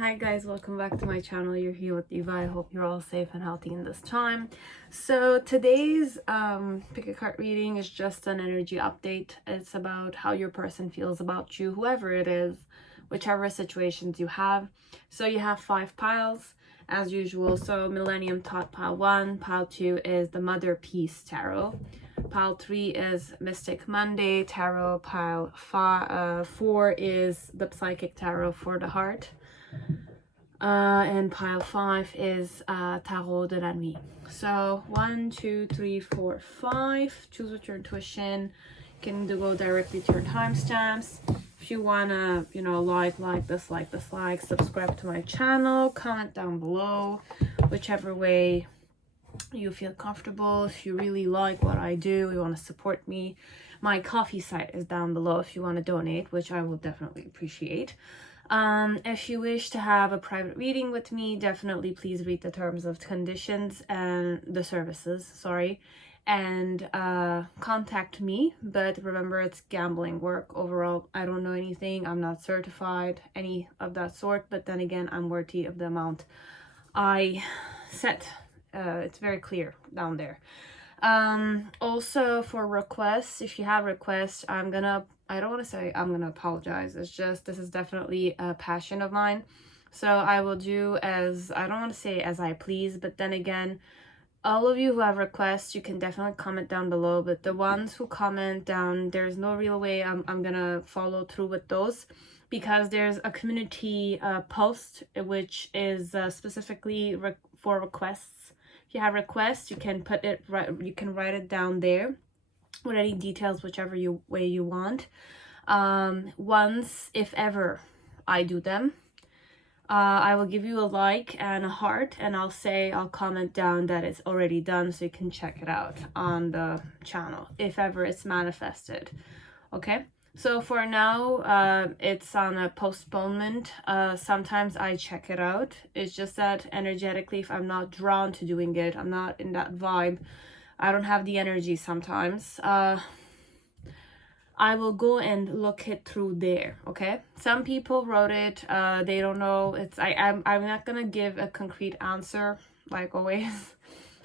Hi guys, welcome back to my channel. You're here with Diva. I hope you're all safe and healthy in this time. So today's pick a card reading is just an energy update. It's about how your person feels about you, whoever it is, whichever situations you have. So you have 5 piles as usual. So Millennium, Thoth, pile 1. Pile 2 is the Motherpeace tarot. Pile 3 is Mystic Monday tarot. Pile 4 is the Psychic tarot for the heart. And pile 5 is Tarot de la Nuit. So 1, 2, 3, 4, 5. Choose with your intuition. You can go directly to your timestamps. If you wanna, like, dislike, subscribe to my channel, comment down below, whichever way you feel comfortable. If you really like what I do, you want to support me, my coffee site is down below if you want to donate, which I will definitely appreciate. If you wish to have a private reading with me, definitely please read the terms of conditions and the services, and contact me. But remember, it's gambling work. Overall, I don't know anything. I'm not certified, any of that sort. But then again, I'm worthy of the amount I set. It's very clear down there. Also for requests, if you have requests, I don't want to say I'm gonna apologize. It's just, this is definitely a passion of mine. So I will do as, I don't want to say as I please, but then again, all of you who have requests, you can definitely comment down below. But the ones who comment down, there's no real way I'm gonna follow through with those, because there's a community post which is specifically for requests. If you have requests, you can put it right, you can write it down there with any details, whichever way you want. Once, if ever I do them, I will give you a like and a heart, and I'll comment down that it's already done, so you can check it out on the channel if ever it's manifested. Okay, so for now, it's on a postponement. Sometimes I check it out. It's just that energetically, if I'm not drawn to doing it, I'm not in that vibe, I don't have the energy sometimes, I will go and look it through there. Okay, some people wrote it, they don't know. I'm not gonna give a concrete answer like always.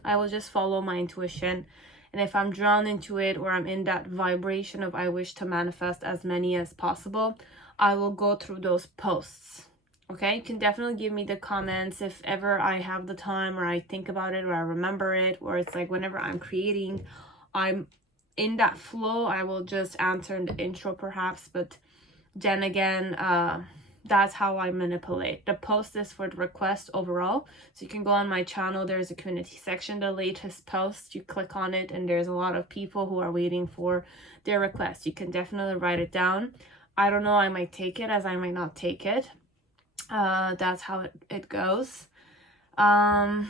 I will just follow my intuition, and if I'm drawn into it, or I'm in that vibration of I wish to manifest as many as possible, I will go through those posts. Okay, you can definitely give me the comments if ever I have the time, or I think about it, or I remember it, or it's like whenever I'm creating, I'm in that flow, I will just answer in the intro perhaps. But then again, that's how I manipulate. The post is for the request overall, so you can go on my channel, there's a community section, the latest post, you click on it, and there's a lot of people who are waiting for their request. You can definitely write it down. I don't know, I might take it as I might not take it. That's how it goes. And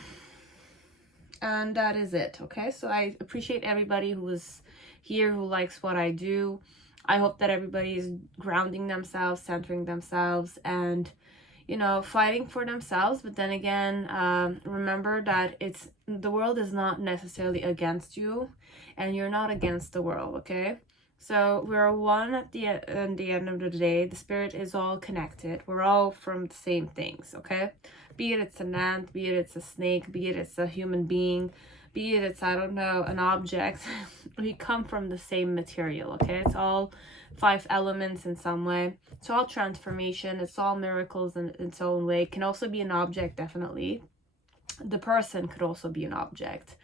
that is it. Okay, so I appreciate everybody who is here, who likes what I do. I hope that everybody is grounding themselves, centering themselves, and fighting for themselves. But then again, remember that the world is not necessarily against you, and you're not against the world. Okay, so we're one at the end of the day. The spirit is all connected. We're all from the same things. Okay, be it it's an ant, be it it's a snake, be it it's a human being, be it it's, I don't know, an object. We come from the same material. Okay, it's all 5 elements in some way. It's all transformation. It's all miracles in its own way. It can also be an object, definitely. The person could also be an object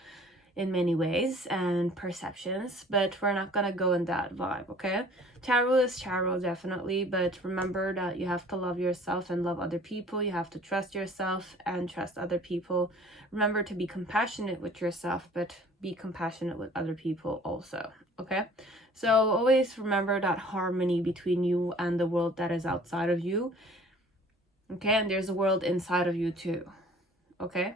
in many ways and perceptions, but we're not gonna go in that vibe. Okay, tarot is tarot, definitely, but remember that you have to love yourself and love other people. You have to trust yourself and trust other people. Remember to be compassionate with yourself, but be compassionate with other people also. Okay, so always remember that harmony between you and the world that is outside of you. Okay, and there's a world inside of you too. Okay,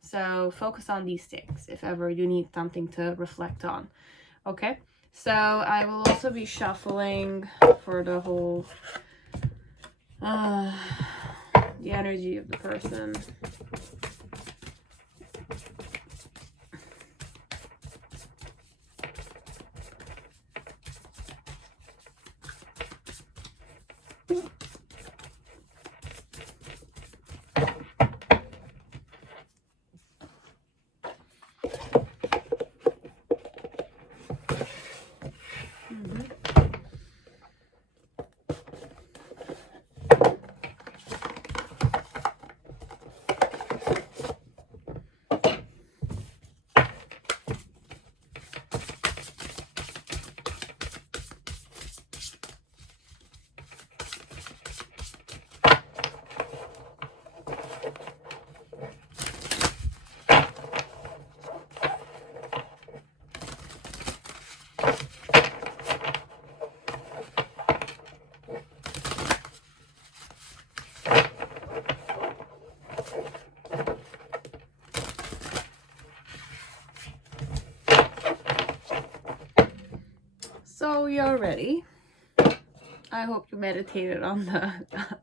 so focus on these things if ever you need something to reflect on. Okay, so I will also be shuffling for the whole the energy of the person. we are ready. I hope you meditated on the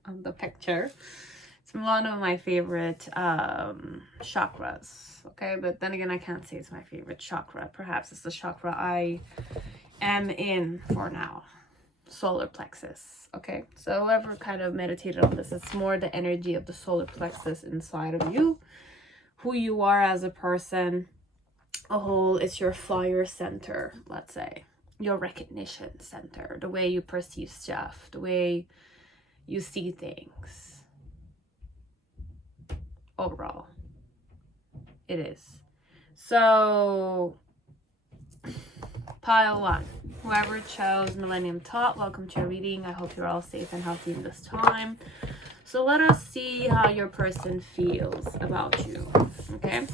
on the picture. It's one of my favorite chakras. Okay, but then again, I can't say it's my favorite chakra. Perhaps it's the chakra I am in for now. Solar plexus. Okay, so whoever kind of meditated on this, it's more the energy of the solar plexus inside of you, who you are as a person, a whole. It's your fire center, let's say, your recognition center, the way you perceive stuff, the way you see things. Overall, it is. So pile one, whoever chose Millennium Thoth, welcome to your reading. I hope you're all safe and healthy in this time. So let us see how your person feels about you. Okay,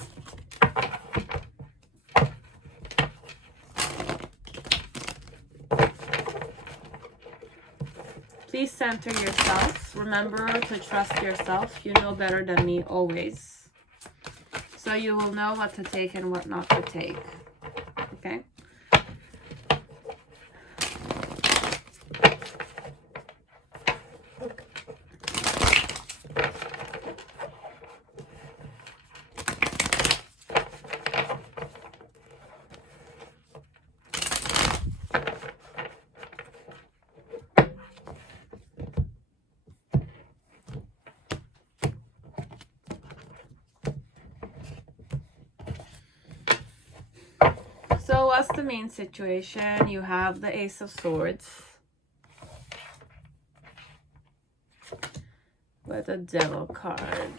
please center yourself. Remember to trust yourself. You know better than me always, so you will know what to take and what not to take. Okay. So what's the main situation? You have the Ace of Swords with a Devil card.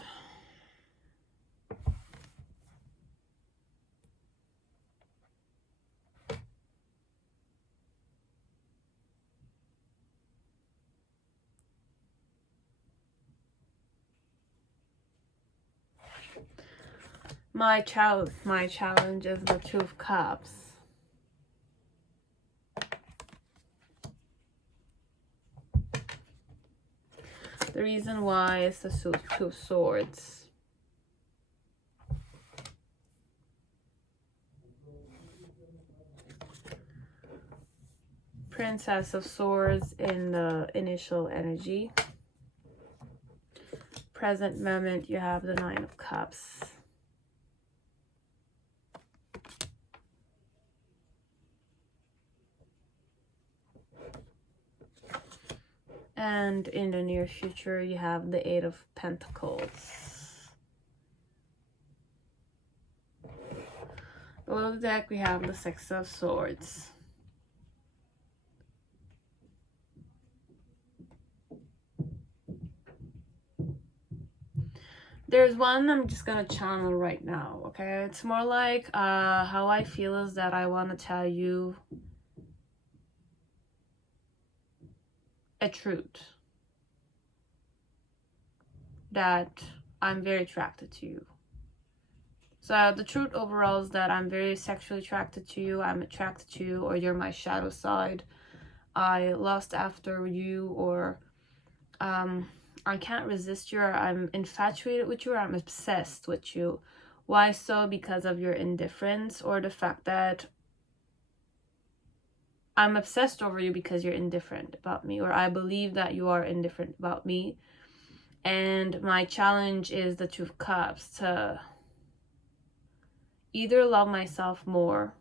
My challenge is the Two of Cups. The reason why is the Two of Swords. Princess of Swords in the initial energy. Present moment, you have the Nine of Cups. And in the near future, you have the Eight of Pentacles. Below the deck, we have the Six of Swords. There's one I'm just gonna channel right now, okay? It's more like how I feel is that I want to tell you a truth, that I'm very attracted to you. So the truth overall is that I'm very sexually attracted to you, I'm attracted to you, or you're my shadow side. I lust after you, or I can't resist you, or I'm infatuated with you, or I'm obsessed with you. Why so? Because of your indifference, or the fact that I'm obsessed over you because you're indifferent about me, or I believe that you are indifferent about me. And my challenge is the Two of Cups, to either love myself more,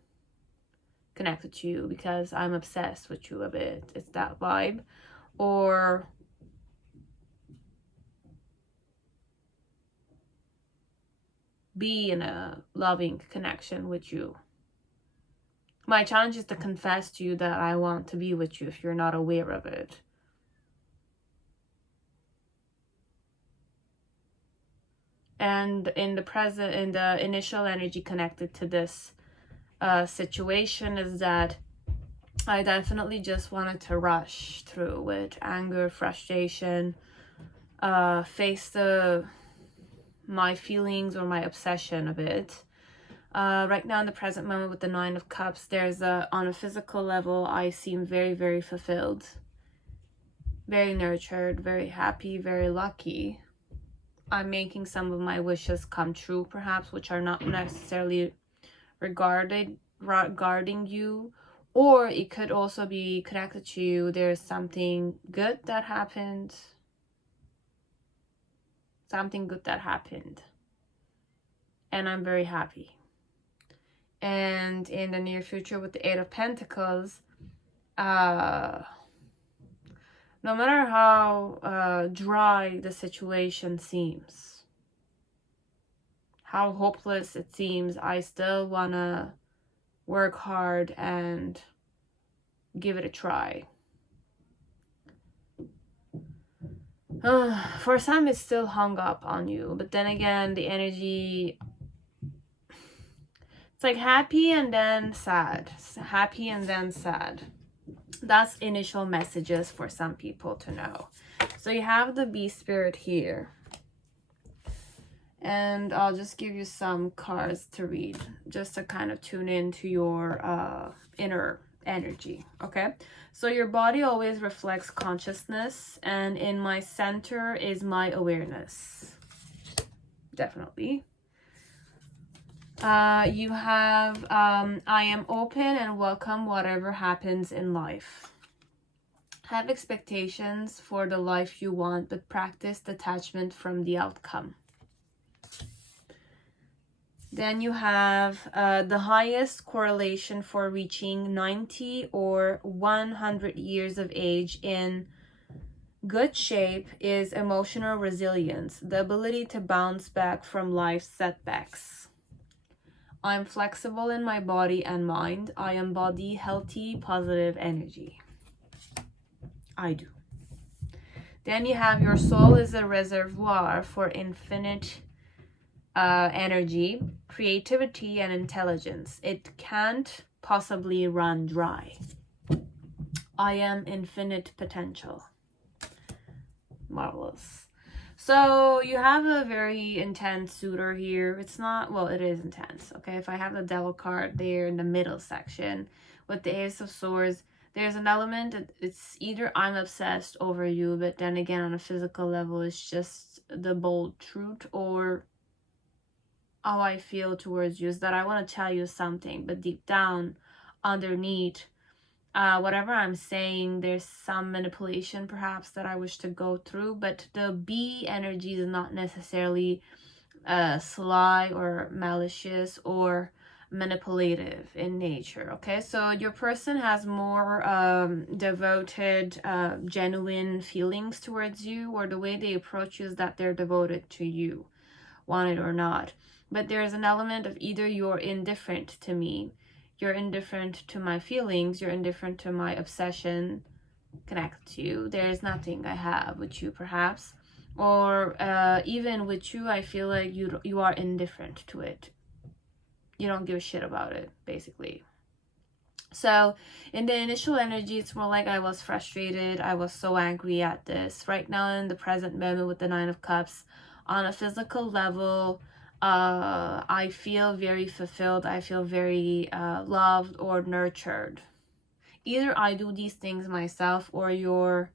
connected to you because I'm obsessed with you a bit, it's that vibe, or be in a loving connection with you. My challenge is to confess to you that I want to be with you if you're not aware of it. And in the present, in the initial energy connected to this situation is that I definitely just wanted to rush through with anger, frustration, face my feelings or my obsession a bit. Right now in the present moment with the Nine of Cups, there's on a physical level, I seem very, very fulfilled, very nurtured, very happy, very lucky. I'm making some of my wishes come true, perhaps, which are not necessarily regarding you Or it could also be connected to you. There's something good that happened. Something good that happened. And I'm very happy. And in the near future with the Eight of Pentacles, no matter how dry the situation seems, how hopeless it seems, I still want to work hard and give it a try. For some, it's still hung up on you. But then again, the energy, it's like happy and then sad. Happy and then sad. That's initial messages for some people to know. So you have the Bee Spirit here. And I'll just give you some cards to read, just to kind of tune into your inner energy, okay? So your body always reflects consciousness, and in my center is my awareness. Definitely. You have, I am open and welcome whatever happens in life. Have expectations for the life you want, but practice detachment from the outcome. Then you have the highest correlation for reaching 90 or 100 years of age in good shape is emotional resilience, the ability to bounce back from life's setbacks. I'm flexible in my body and mind. I embody healthy, positive energy. I do. Then you have your soul is a reservoir for infinite energy, creativity, and intelligence. It can't possibly run dry. I am infinite potential. Marvelous. So you have a very intense suitor here. It's not, well, it is intense, okay? If I have the Devil card there in the middle section with the Ace of Swords, there's an element that it's either I'm obsessed over you, but then again on a physical level, it's just the bold truth, or how I feel towards you is that I want to tell you something, but deep down, underneath, whatever I'm saying, there's some manipulation perhaps that I wish to go through, but the bee energy is not necessarily sly or malicious or manipulative in nature, okay? So your person has more devoted, genuine feelings towards you, or the way they approach you is that they're devoted to you, want it or not. But there's an element of either you're indifferent to me, you're indifferent to my feelings, you're indifferent to my obsession connected to you. There's nothing I have with you perhaps. Or even with you, I feel like you are indifferent to it. You don't give a shit about it, basically. So in the initial energy, it's more like I was frustrated. I was so angry at this. Right now in the present moment with the Nine of Cups, on a physical level, I feel very fulfilled. I feel very loved or nurtured. Either I do these things myself, or you're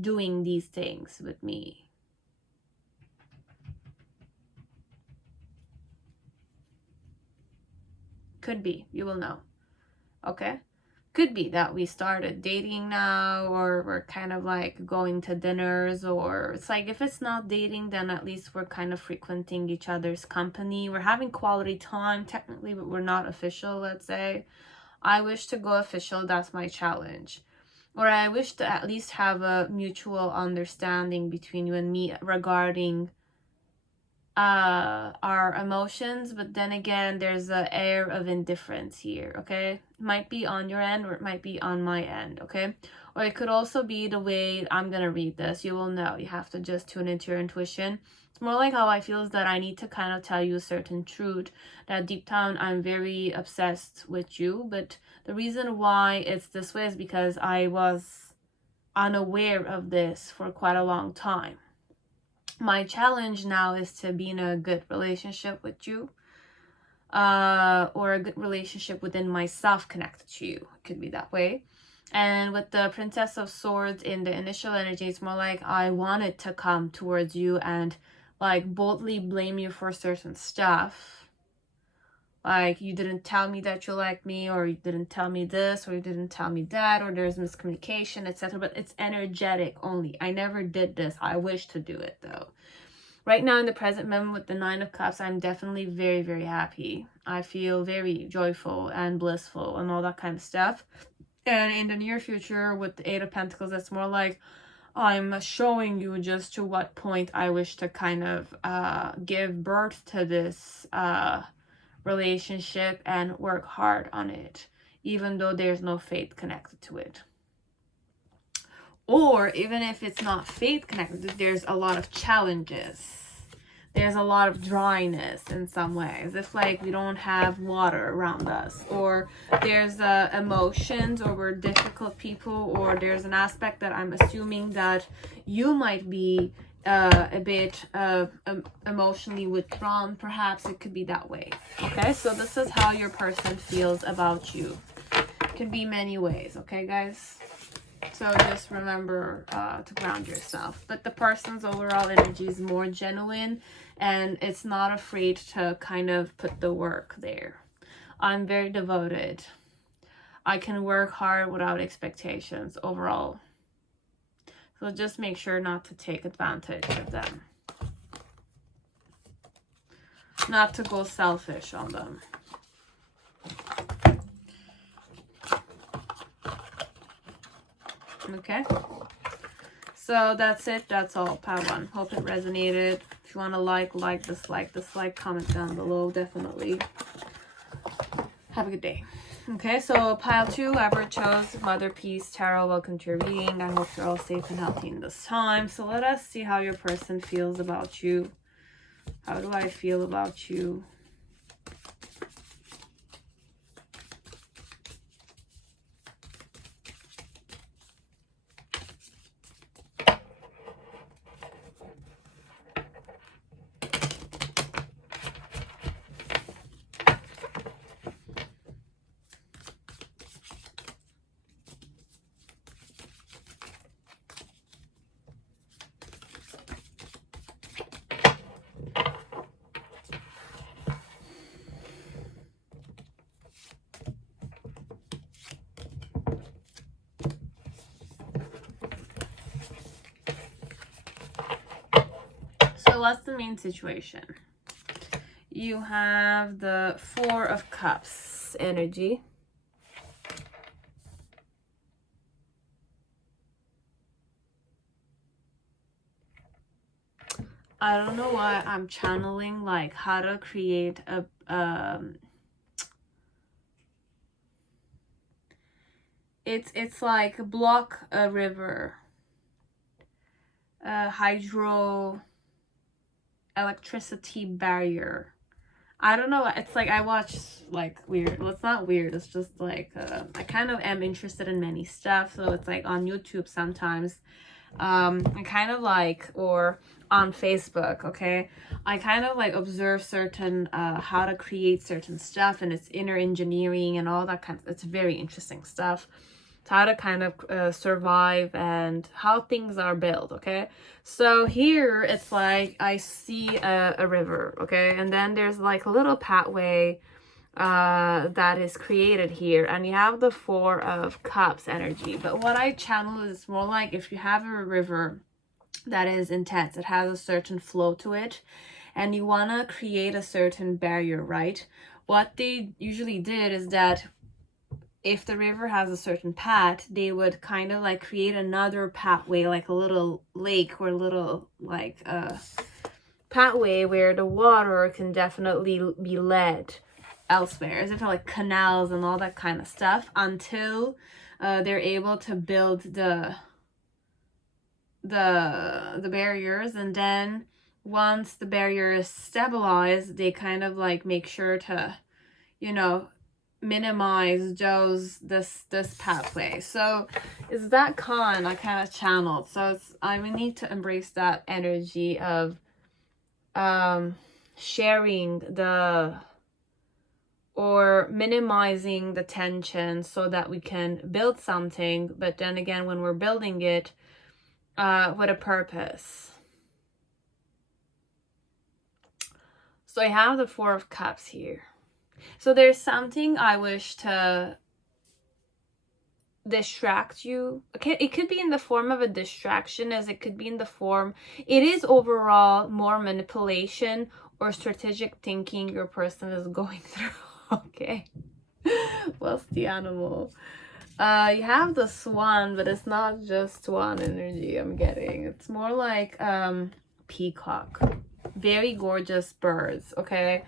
doing these things with me. Could be. You will know. Okay? Could be that we started dating now, or we're kind of like going to dinners, or it's like if it's not dating, then at least we're kind of frequenting each other's company. We're having quality time technically, but we're not official, let's say. I wish to go official. That's my challenge. Or I wish to at least have a mutual understanding between you and me regarding our emotions, but then again there's an air of indifference here, okay? It might be on your end or it might be on my end, okay? Or it could also be the way I'm gonna read this. You will know. You have to just tune into your intuition. It's more like how I feel is that I need to kind of tell you a certain truth, that deep down I'm very obsessed with you, but the reason why it's this way is because I was unaware of this for quite a long time. My challenge now is to be in a good relationship with you, or a good relationship within myself connected to you. It could be that way. And with the Princess of Swords in the initial energy, it's more like I wanted to come towards you and like boldly blame you for certain stuff, Like, you didn't tell me that you like me, or you didn't tell me this, or you didn't tell me that, or there's miscommunication, etc. But it's energetic only. I never did this. I wish to do it though. Right now in the present moment with the Nine of Cups, I'm definitely very, very happy. I feel very joyful and blissful and all that kind of stuff. And in the near future with the Eight of Pentacles, it's more like I'm showing you just to what point I wish to kind of give birth to this relationship and work hard on it, even though there's no faith connected to it. Or even if it's not faith connected, there's a lot of challenges. There's a lot of dryness in some ways. If like we don't have water around us, or there's emotions, or we're difficult people, or there's an aspect that I'm assuming that you might be a bit emotionally withdrawn. Perhaps it could be that way. Okay, so this is how your person feels about you. It can be many ways. Okay, guys? So just remember to ground yourself. But the person's overall energy is more genuine, and it's not afraid to kind of put the work there. I'm very devoted. I can work hard without expectations overall. So just make sure not to take advantage of them. Not to go selfish on them. Okay, so that's it. That's all. Pile 1. Hope it resonated. If you want to like, dislike, comment down below. Definitely. Have a good day. Okay, so pile 2, whoever chose Motherpeace Tarot, welcome to your reading. I hope you're all safe and healthy in this time. So let us see how your person feels about you. How do I feel about you? So what's the main situation? You have the Four of Cups energy. I don't know why I'm channeling like how to create a it's like block a river, hydro electricity barrier. I don't know, it's like I watch like weird, well, it's not weird, it's just like I kind of am interested in many stuff, so it's like on YouTube sometimes I kind of like, or on Facebook, okay, I kind of like observe certain how to create certain stuff, and it's inner engineering and all that kind of, it's very interesting stuff. It's how to kind of survive and how things are built. Okay, so here it's like I see a river, okay, and then there's like a little pathway that is created here, and you have the Four of Cups energy. But what I channel is more like if you have a river that is intense, it has a certain flow to it, and you want to create a certain barrier, right? What they usually did is that if the river has a certain path, they would kind of like create another pathway, like a little lake or a little like pathway where the water can definitely be led elsewhere, as if like canals and all that kind of stuff, until they're able to build the barriers. And then once the barrier is stabilized, they kind of like make sure to, you know, minimize this pathway. So it's that I kind of channeled. So it's, I need to embrace that energy of sharing or minimizing the tension so that we can build something, but then again, when we're building it with a purpose. So I have the Four of Cups here. So there's something I wish to distract you. Okay, it could be in the form of a distraction, as it could be in the form, it is overall more manipulation or strategic thinking your person is going through. Okay. What's the animal? You have the swan, but it's not just swan energy I'm getting. It's more like peacock. Very gorgeous birds, okay?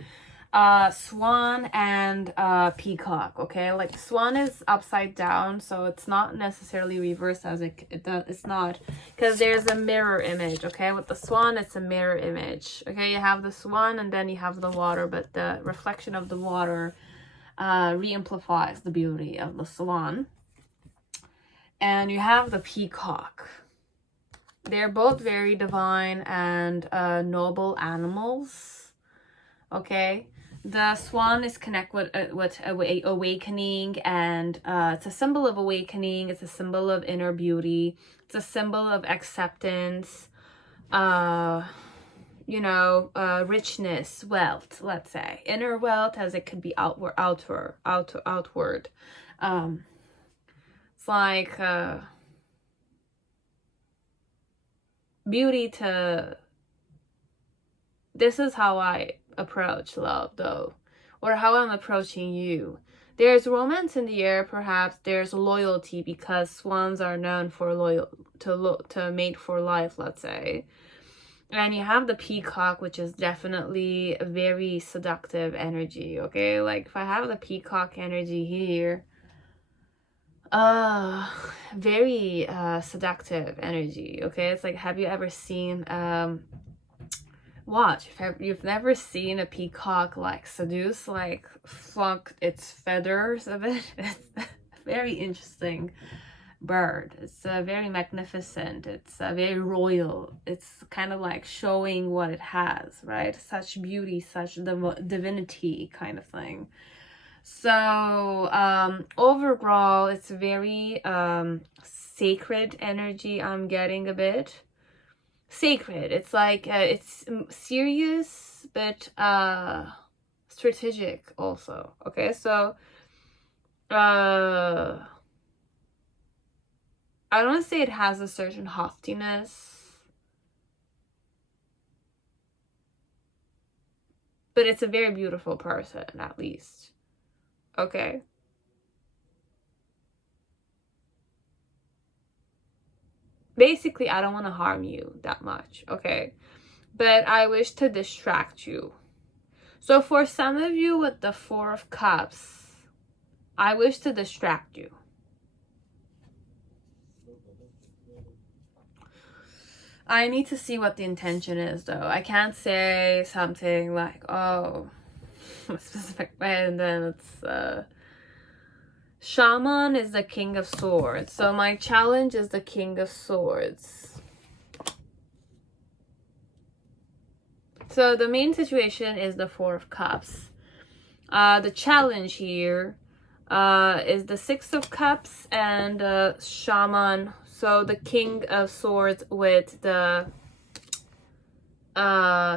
Swan and peacock, okay? Like swan is upside down, so it's not necessarily reversed, as it's not, because there's a mirror image, okay? With the swan, it's a mirror image, okay? You have the swan and then you have the water, but the reflection of the water re-amplifies the beauty of the swan. And you have the peacock. They're both very divine and noble animals, okay? The swan is connected with awakening, and it's a symbol of awakening. It's a symbol of inner beauty. It's a symbol of acceptance, you know, richness, wealth, let's say. Inner wealth, as it could be outward. It's like beauty to... This is how I approach love, though, or how I'm approaching you. There's romance in the air, perhaps. There's loyalty, because swans are known for to mate for life, let's say. And you have the peacock, which is definitely a very seductive energy, okay? Like, if I have the peacock energy here, very seductive energy, okay? It's like, have you ever seen watch, if you've never seen a peacock like seduce, like flunk its feathers a bit, it's a very interesting bird. It's very magnificent. It's very royal. It's kind of like showing what it has, right? Such beauty, such divinity kind of thing. So overall, it's very sacred energy I'm getting a bit. Sacred. It's like it's serious, but strategic also. Okay, so I don't want to say it has a certain haughtiness, but it's a very beautiful person, at least. Okay. Basically, I don't want to harm you that much, okay? But I wish to distract you. So for some of you with the Four of Cups, I wish to distract you. I need to see what the intention is, though. I can't say something like, oh, a specific way, and then it's Shaman is the King of Swords. So my challenge is the King of Swords. So the main situation is the Four of Cups. The challenge here is the Six of Cups and Shaman. So the King of Swords with the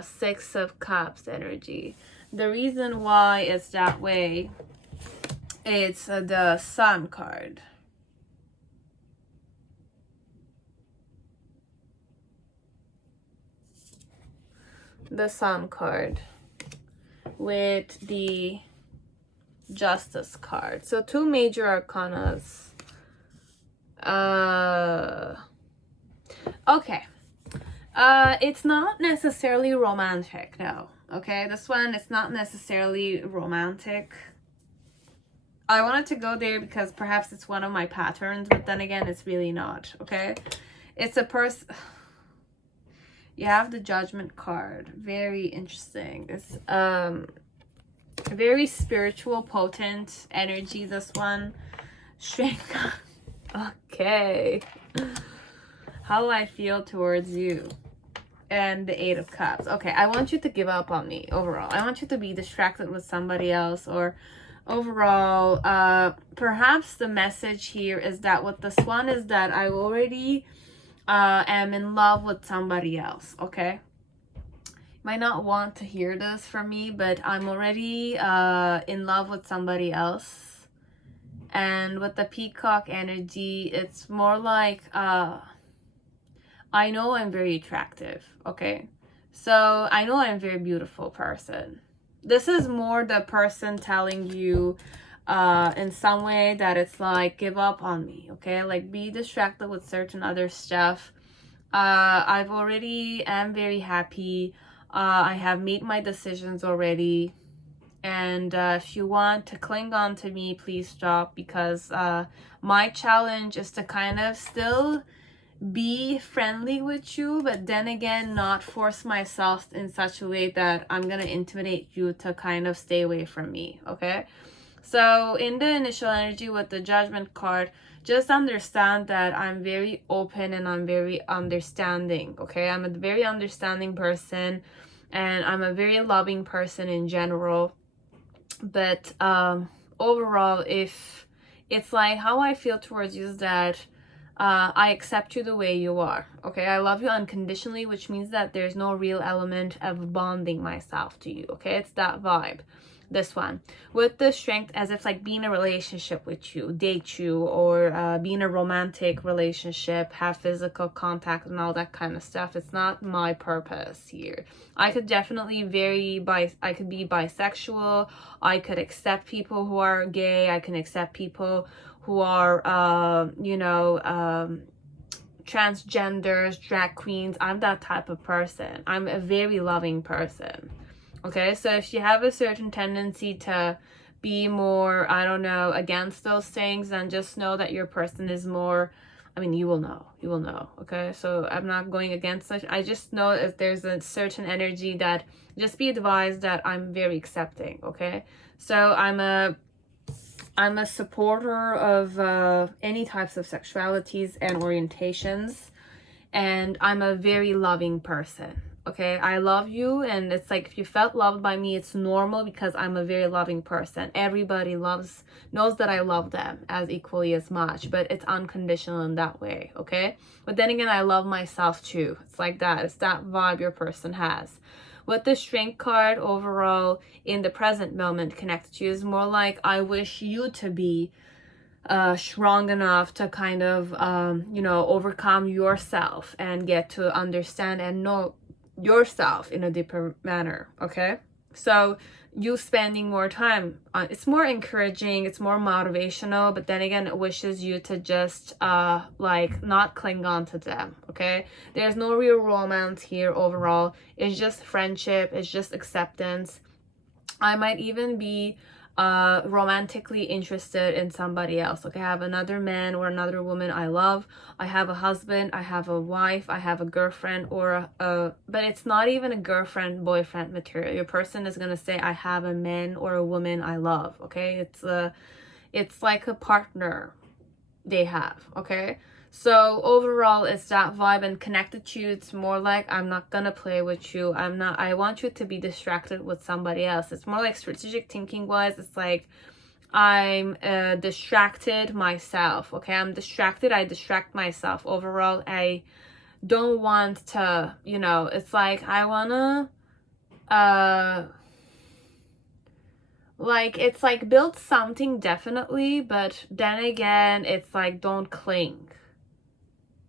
Six of Cups energy. The reason why it's that way, it's the Sun card. The Sun card with the Justice card. So two major arcanas. Okay. It's not necessarily romantic, no. Okay, this one, it's not necessarily romantic. I wanted to go there because perhaps it's one of my patterns, but then again, it's really not, okay? It's a person... You have the Judgment card. Very interesting. It's very spiritual, potent energy, this one. Strength. Okay. How do I feel towards you? And the Eight of Cups. Okay, I want you to give up on me overall. I want you to be distracted with somebody else, or overall, perhaps the message here is that with this one is that I already am in love with somebody else, okay? might not want to hear this from me, but I'm already in love with somebody else. And with the peacock energy, it's more like I know I'm very attractive, okay? So I know I'm a very beautiful person. This is more the person telling you in some way that it's like, give up on me, okay? Like, be distracted with certain other stuff. I've already am very happy. I have made my decisions already. And if you want to cling on to me, please stop, because my challenge is to kind of still be friendly with you, but then again, not force myself in such a way that I'm gonna intimidate you to kind of stay away from me, okay? So in the initial energy with the Judgment card, just understand that I'm very open and I'm very understanding, okay? I'm a very understanding person and I'm a very loving person in general. But overall, if it's like how I feel towards you is that I accept you the way you are, okay? I love you unconditionally, which means that there's no real element of bonding myself to you, okay? It's that vibe. This one with the Strength, as if like being in a relationship with you, date you, or be in a romantic relationship, have physical contact and all that kind of stuff. It's not my purpose here. I could definitely I could be bisexual. I could accept people who are gay. I can accept people who are transgenders, drag queens. I'm that type of person. I'm a very loving person. Okay, so if you have a certain tendency to be more, I don't know, against those things, then just know that your person is more, I mean, you will know, okay? So I'm not going against it. I just know if there's a certain energy that, just be advised that I'm very accepting, okay? So I'm a supporter of any types of sexualities and orientations, and I'm a very loving person. Okay, I love you, and it's like if you felt loved by me, it's normal because I'm a very loving person. Everybody knows that I love them as equally as much, but it's unconditional in that way, okay? But then again, I love myself too. It's like that. It's that vibe your person has. With the Strength card, overall, in the present moment connected to you is more like, I wish you to be strong enough to kind of, overcome yourself and get to understand and know yourself in a deeper manner, okay? So you spending more time on, it's more encouraging, it's more motivational, but then again, it wishes you to just not cling on to them, okay? There's no real romance here overall. It's just friendship, it's just acceptance. I might even be romantically interested in somebody else. Okay, I have another man or another woman I love. I have a husband, I have a wife, I have a girlfriend, or but it's not even a girlfriend boyfriend material. Your person is gonna say, I have a man or a woman I love. Okay, it's like a partner they have. Okay, so overall, it's that vibe, and connected to you, it's more like, I'm not gonna play with you. I want you to be distracted with somebody else. It's more like strategic thinking wise. It's like, I'm distracted myself. Okay, I'm distracted. I distract myself. Overall, I don't want to, it's like, I wanna, it's like build something definitely, but then again, it's like, don't cling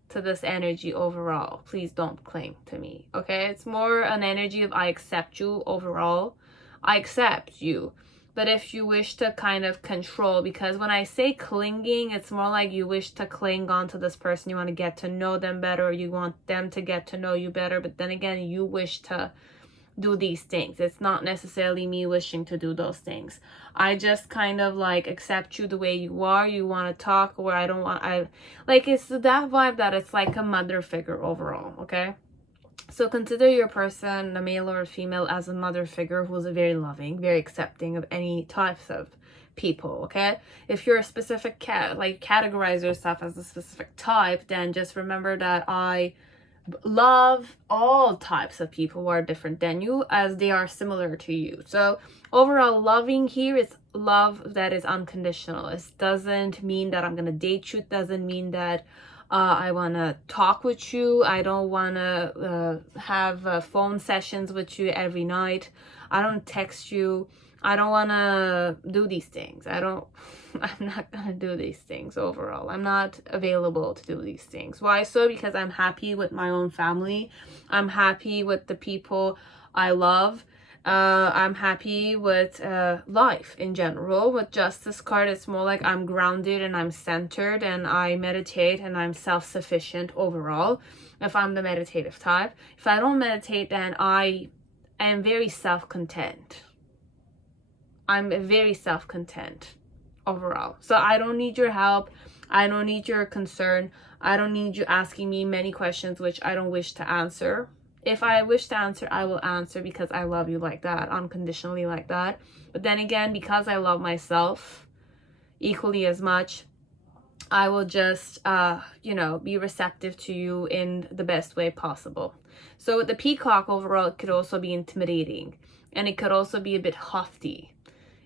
to this energy overall. Please don't cling to me, okay? It's more an energy of, I accept you overall. I accept you. But if you wish to kind of control, because when I say clinging, it's more like you wish to cling on to this person. You want to get to know them better, or you want them to get to know you better. But then again, you wish to do these things. It's not necessarily me wishing to do those things. I just kind of like accept you the way you are. You want to talk, or it's that vibe that it's like a mother figure overall, okay? So consider your person, a male or a female, as a mother figure who's very loving, very accepting of any types of people, okay? If you're a specific categorize yourself as a specific type, then just remember that I love all types of people who are different than you, as they are similar to you. So overall, loving here is love that is unconditional. It doesn't mean that I'm gonna date you. It doesn't mean that I want to talk with you. I don't want to have phone sessions with you every night. I don't text you. I don't want to do these things. I'm not going to do these things overall. I'm not available to do these things. Why so? Because I'm happy with my own family. I'm happy with the people I love. I'm happy with life in general. With Justice card, it's more like I'm grounded and I'm centered and I meditate and I'm self-sufficient overall, if I'm the meditative type. If I don't meditate, then I am very self-content. I'm very self-content overall. So I don't need your help. I don't need your concern. I don't need you asking me many questions which I don't wish to answer. If I wish to answer, I will answer because I love you like that, unconditionally like that. But then again, because I love myself equally as much, I will just, be receptive to you in the best way possible. So with the peacock overall, it could also be intimidating. And it could also be a bit haughty.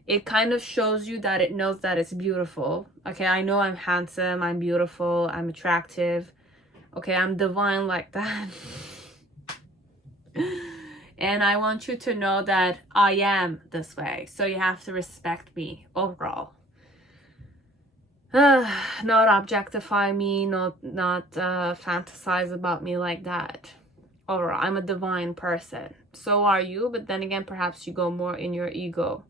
It kind of shows you that it knows that it's beautiful. Okay, I know I'm handsome, I'm beautiful, I'm attractive. Okay, I'm divine like that. And I want you to know that I am this way. So you have to respect me overall. Not objectify me, not fantasize about me like that. Overall, I'm a divine person. So are you, but then again, perhaps you go more in your ego.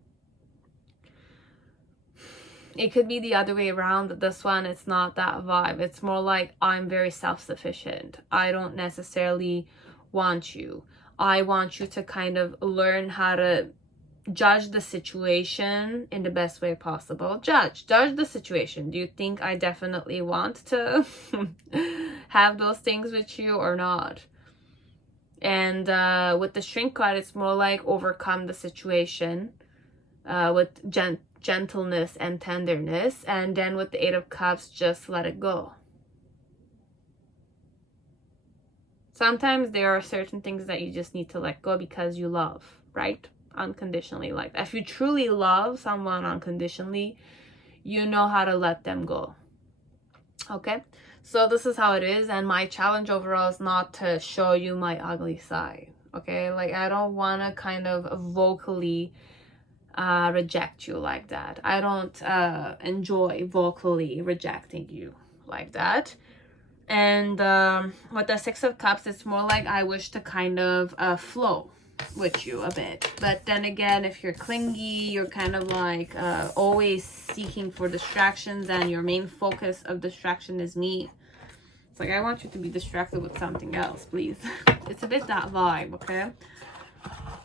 It could be the other way around. This one, it's not that vibe. It's more like I'm very self-sufficient. I don't necessarily want you. I want you to kind of learn how to judge the situation in the best way possible. Judge the situation. Do you think I definitely want to have those things with you or not? And with the shrink card, it's more like overcome the situation with gentleness and tenderness. And then with the 8 of Cups, just let it go. Sometimes there are certain things that you just need to let go because you love, right? Unconditionally like that. If you truly love someone unconditionally, you know how to let them go. Okay? So this is how it is. And my challenge overall is not to show you my ugly side. Okay? Like, I don't want to kind of vocally reject you like that. I don't enjoy vocally rejecting you like that. And with the 6 of Cups, it's more like I wish to kind of flow with you a bit. But then again, if you're clingy, you're kind of like always seeking for distractions and your main focus of distraction is me. It's like, I want you to be distracted with something else, please. It's a bit that vibe, okay?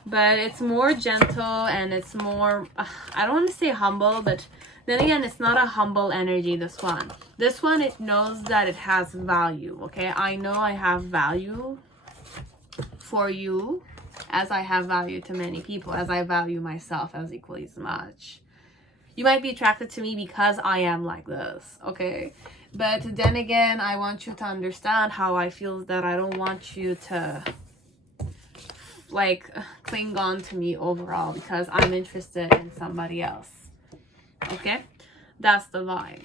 But it's more gentle and it's more, I don't want to say humble, but then again, it's not a humble energy, this one. This one, it knows that it has value, okay? I know I have value for you as I have value to many people, as I value myself as equally as much. You might be attracted to me because I am like this, okay? But then again, I want you to understand how I feel that I don't want you to like cling on to me overall because I'm interested in somebody else. Okay, that's the vibe.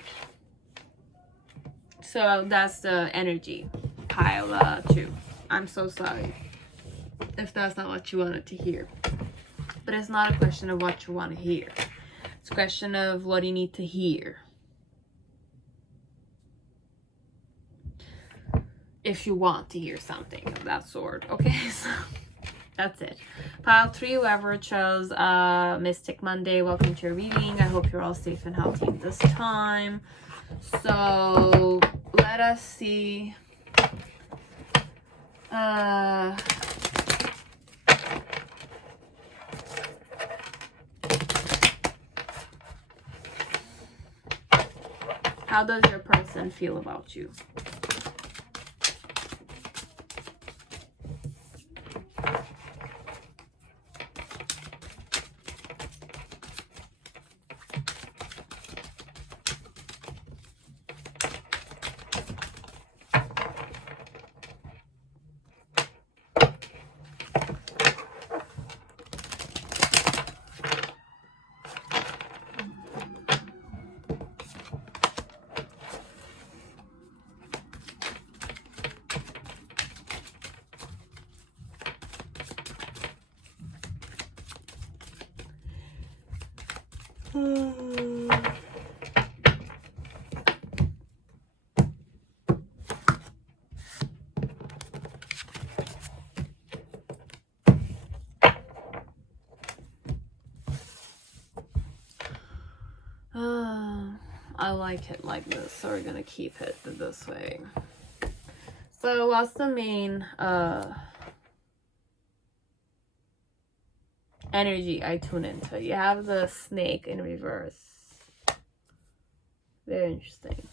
So that's the energy pile 2. I'm so sorry if that's not what you wanted to hear, but it's not a question of what you want to hear. It's a question of what you need to hear. If you want to hear something of that sort. Okay, so that's it. Pile 3, whoever chose Mystic Monday, welcome to your reading. I hope you're all safe and healthy this time. So let us see. How does your person feel about you? I like it like this, so we're gonna keep it this way. So what's the main energy I tune into? You have the snake in reverse. Very interesting.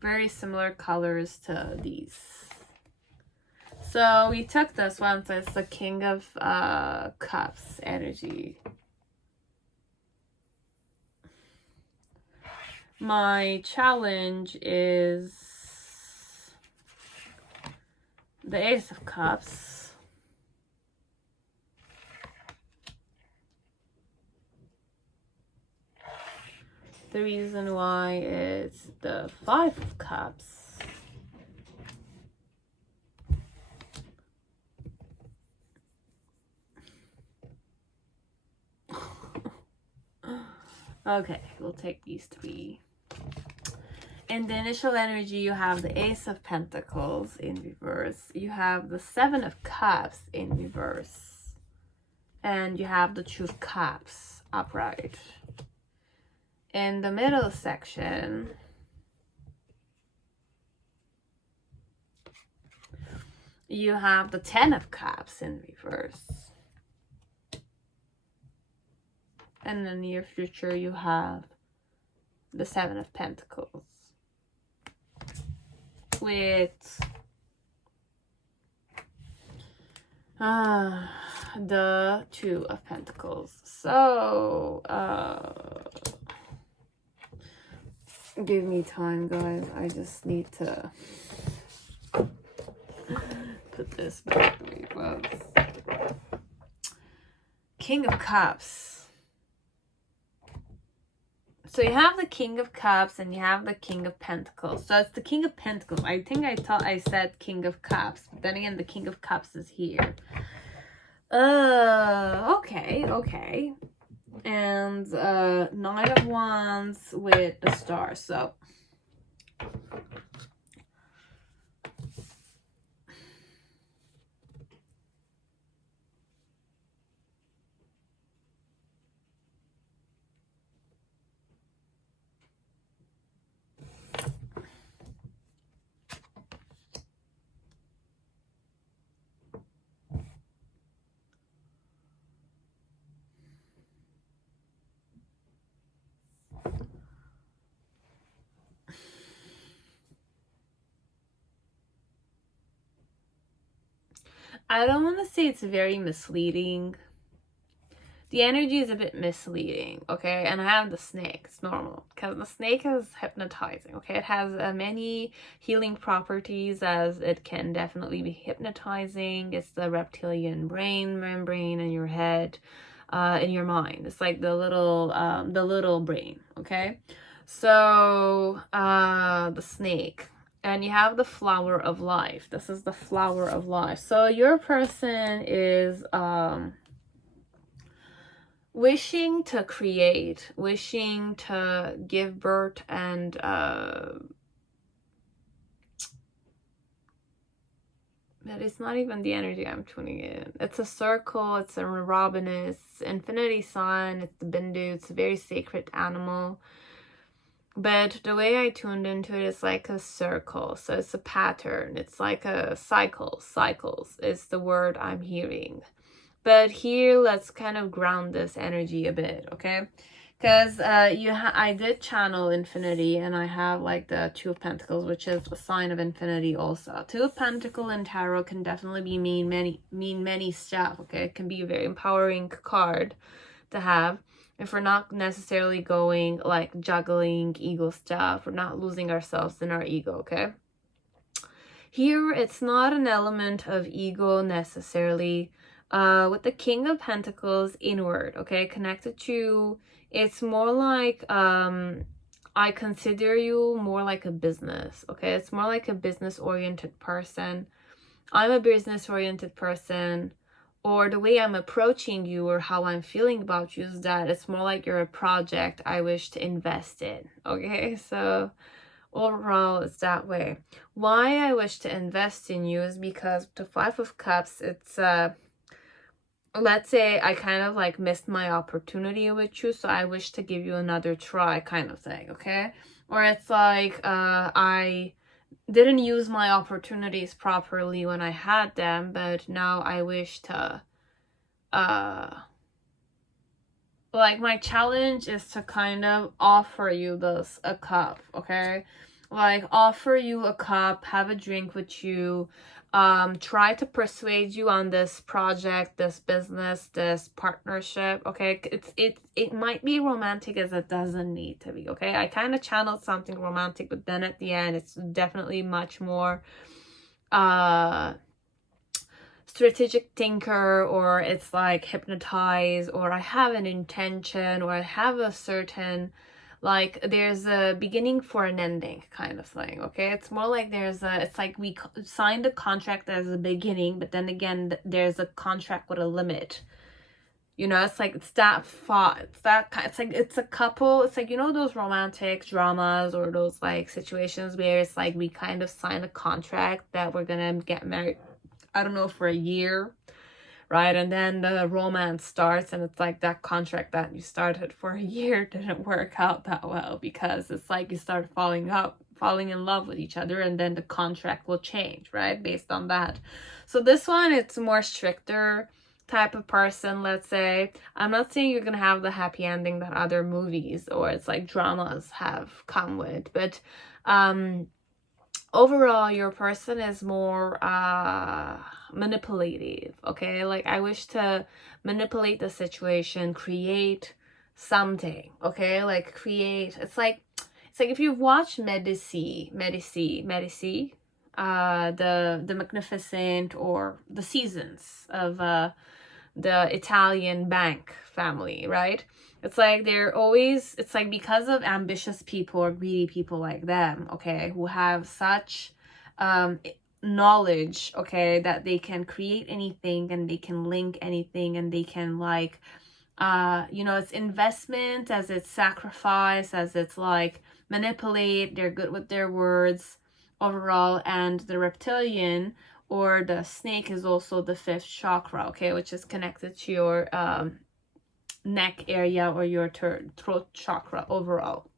Very similar colors to these. So we took this one, so it's the King of Cups energy. My challenge is the Ace of Cups. The reason why is the Five of Cups. Okay, we'll take these three. In the initial energy, you have the Ace of Pentacles in reverse. You have the Seven of Cups in reverse. And you have the Two of Cups upright. In the middle section, you have the Ten of Cups in reverse. And in the near future, you have the Seven of Pentacles with the Two of Pentacles. So give me time, guys. I just need to put this back the way it was. King of Cups. So you have the King of Cups and you have the King of Pentacles. So it's the King of Pentacles. I think I thought I said King of Cups. But then again, the King of Cups is here. Okay. And Knight of Wands with the Star. So I don't want to say it's very misleading. The energy is a bit misleading, okay? And I have the snake. It's normal because the snake is hypnotizing, okay? It has many healing properties, as it can definitely be hypnotizing. It's the reptilian brain membrane in your head, in your mind. It's like the little brain, okay? So the snake. And you have the Flower of Life. This is the Flower of Life. So your person is wishing to create, wishing to give birth, and but it's not even the energy I'm tuning in. It's a circle, it's a robin, it's infinity sign, it's the Bindu, it's a very sacred animal. But the way I tuned into it is like a circle. So it's a pattern. It's like a cycle. Cycles is the word I'm hearing. But here, let's kind of ground this energy a bit, okay? Because I did channel infinity, and I have like the Two of Pentacles, which is a sign of infinity also. Two of Pentacles in tarot can definitely be mean many stuff, okay? It can be a very empowering card to have. If we're not necessarily going like juggling ego stuff, we're not losing ourselves in our ego, okay? Here, it's not an element of ego necessarily. With the King of Pentacles inward, okay, connected to, it's more like, I consider you more like a business, okay? It's more like a business-oriented person. I'm a business-oriented person. or the way I'm approaching you or how I'm feeling about you is that it's more like you're a project I wish to invest in. Okay, so overall it's that way. Why I wish to invest in you is because the Five of Cups, it's let's say I kind of like missed my opportunity with you, so I wish to give you another try, kind of thing. Okay, or it's like I didn't use my opportunities properly when I had them, but now I wish to like my challenge is to kind of offer you this a cup. Okay, like offer you a cup, have a drink with you, try to persuade you on this project, this business, this partnership. Okay, it might be romantic as it doesn't need to be. Okay, I kind of channeled something romantic, but then at the end it's definitely much more strategic thinker, or it's like hypnotized, or I have an intention, or I have a certain, like there's a beginning for an ending kind of thing. Okay, it's more like it's like we signed a contract as a beginning, but then again there's a contract with a limit. You know, it's like it's like it's a couple. It's like, you know, those romantic dramas or those like situations where it's like we kind of sign a contract that we're gonna get married, I don't know, for a year, right? And then the romance starts, and it's like that contract that you started for a year didn't work out that well, because it's like you start falling in love with each other, and then the contract will change, right, based on that. So this one, it's more stricter type of person, let's say. I'm not saying you're gonna have the happy ending that other movies or it's like dramas have come with, but overall your person is more manipulative. Okay, like I wish to manipulate the situation, create something. Okay, like create, it's like if you've watched Medici, the Magnificent, or the Seasons of the Italian bank family, right? It's like they're always, it's like because of ambitious people or greedy people like them, okay, who have such knowledge, okay, that they can create anything and they can link anything and they can like, you know, it's investment as it's sacrifice, as it's like manipulate, they're good with their words overall. And the reptilian or the snake is also the fifth chakra, okay, which is connected to your neck area or your throat chakra overall.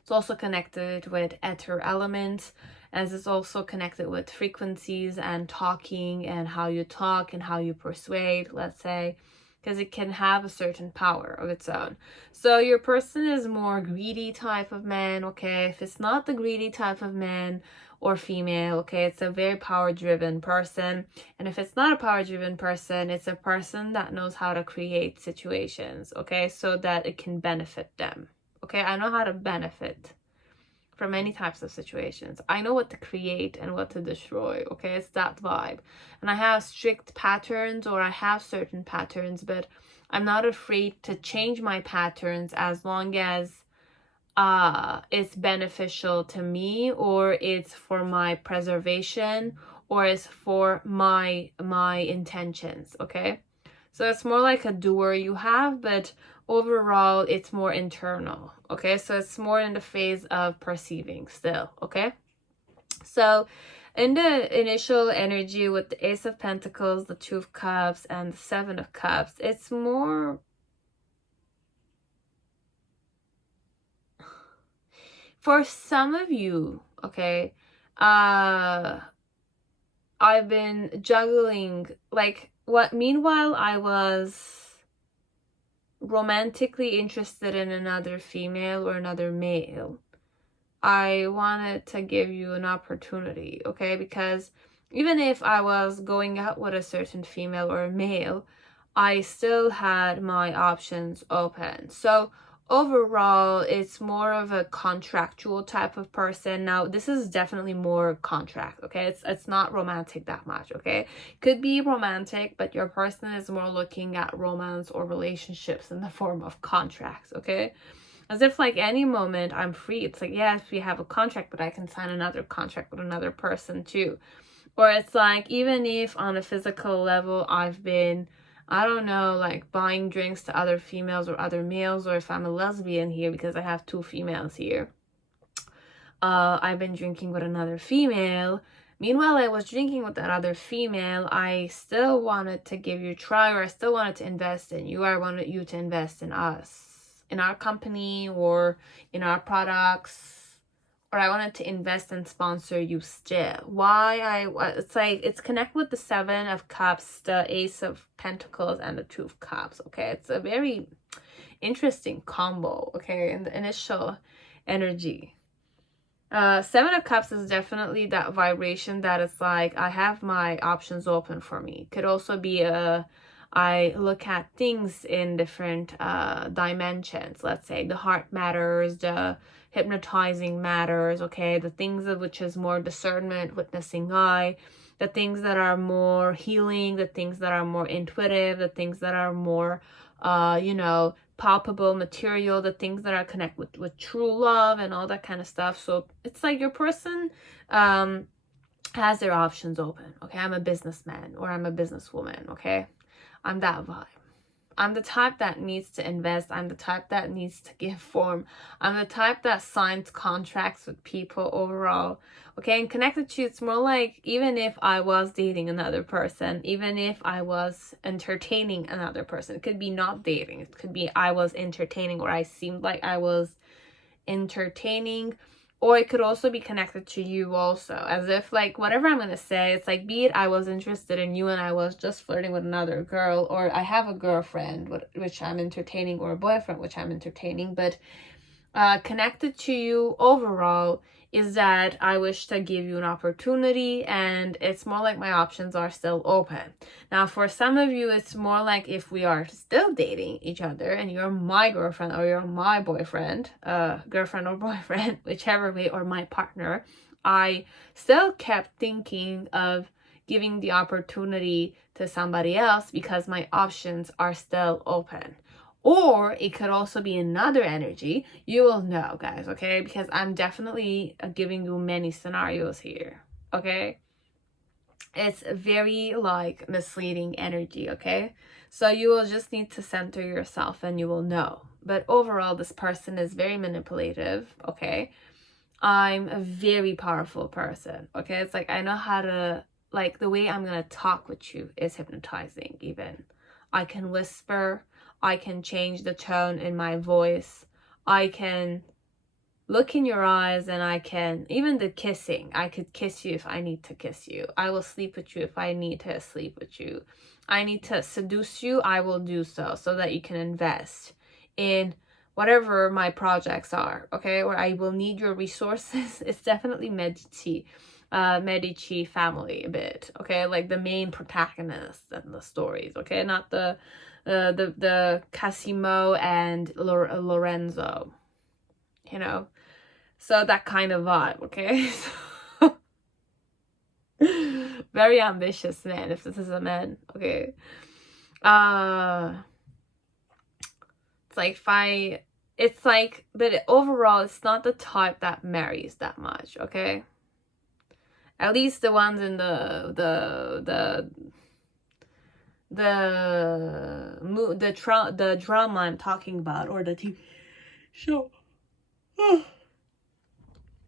It's also connected with ether elements, as it's also connected with frequencies and talking and how you talk and how you persuade, let's say, because it can have a certain power of its own. So your person is more greedy type of man, okay? If it's not the greedy type of man or female, okay, it's a very power-driven person. And if it's not a power-driven person, it's a person that knows how to create situations, okay, so that it can benefit them. Okay, I know how to benefit from many types of situations. I know what to create and what to destroy, okay? It's that vibe. And I have strict patterns, or I have certain patterns, but I'm not afraid to change my patterns as long as it's beneficial to me, or it's for my preservation, or it's for my intentions, okay? So it's more like a doer you have, but overall it's more internal, okay? So it's more in the phase of perceiving still, okay? So in the initial energy with the Ace of Pentacles, the Two of Cups, and the Seven of Cups, it's more, for some of you, okay, I've been juggling, like, what, meanwhile I was romantically interested in another female or another male, I wanted to give you an opportunity, okay? Because even if I was going out with a certain female or a male, I still had my options open. So overall, it's more of a contractual type of person. Now, this is definitely more contract, okay? It's not romantic that much, okay? Could be romantic, but your person is more looking at romance or relationships in the form of contracts, okay? As if like any moment I'm free. It's like, yes, we have a contract, but I can sign another contract with another person too. Or it's like, even if on a physical level I've been, I don't know, like buying drinks to other females or other males, or if I'm a lesbian here because I have 2 females here, I've been drinking with another female. Meanwhile, I was drinking with that other female, I still wanted to give you a try, or I still wanted to invest in you. I wanted you to invest in us, in our company, or in our products, or I wanted to invest and sponsor you still. It's like, it's connected with the 7 of Cups, the Ace of Pentacles, and the 2 of Cups, okay? It's a very interesting combo, okay, in the initial energy. 7 of Cups is definitely that vibration that it's like, I have my options open for me. Could also be I look at things in different dimensions. Let's say the heart matters, the hypnotizing matters, okay? The things of which is more discernment, witnessing eye, the things that are more healing, the things that are more intuitive, the things that are more, you know, palpable, material, the things that are connected with true love and all that kind of stuff. So it's like your person has their options open, okay? I'm a businessman, or I'm a businesswoman, okay? I'm that vibe. I'm the type that needs to invest. I'm the type that needs to give form. I'm the type that signs contracts with people overall. Okay, and connected to you, it's more like, even if I was dating another person, even if I was entertaining another person, it could be not dating. It could be I was entertaining, or I seemed like I was entertaining. Or it could also be connected to you also, as if like, whatever I'm going to say, it's like, be it I was interested in you and I was just flirting with another girl, or I have a girlfriend which I'm entertaining, or a boyfriend which I'm entertaining, but connected to you overall is that I wish to give you an opportunity, and it's more like my options are still open. Now, for some of you, it's more like, if we are still dating each other and you're my girlfriend or you're my boyfriend, girlfriend or boyfriend, whichever way, or my partner, I still kept thinking of giving the opportunity to somebody else because my options are still open. Or it could also be another energy. You will know, guys, okay? Because I'm definitely giving you many scenarios here, okay? It's very, like, misleading energy, okay? So you will just need to center yourself and you will know. But overall, this person is very manipulative, okay? I'm a very powerful person, okay? It's like, I know how to, like, the way I'm gonna talk with you is hypnotizing, even. I can whisper. I can change the tone in my voice. I can look in your eyes, and I can, even the kissing, I could kiss you if I need to kiss you. I will sleep with you if I need to sleep with you. I need to seduce you, I will do so that you can invest in whatever my projects are, okay? Or I will need your resources. It's definitely Medici family a bit, okay? Like the main protagonists in the stories, okay? Not the Cosimo and Lorenzo, you know? So that kind of vibe, okay? Very ambitious man, if this is a man, okay? It's like, but overall, it's not the type that marries that much, okay? At least the ones in the drama I'm talking about, or the TV show.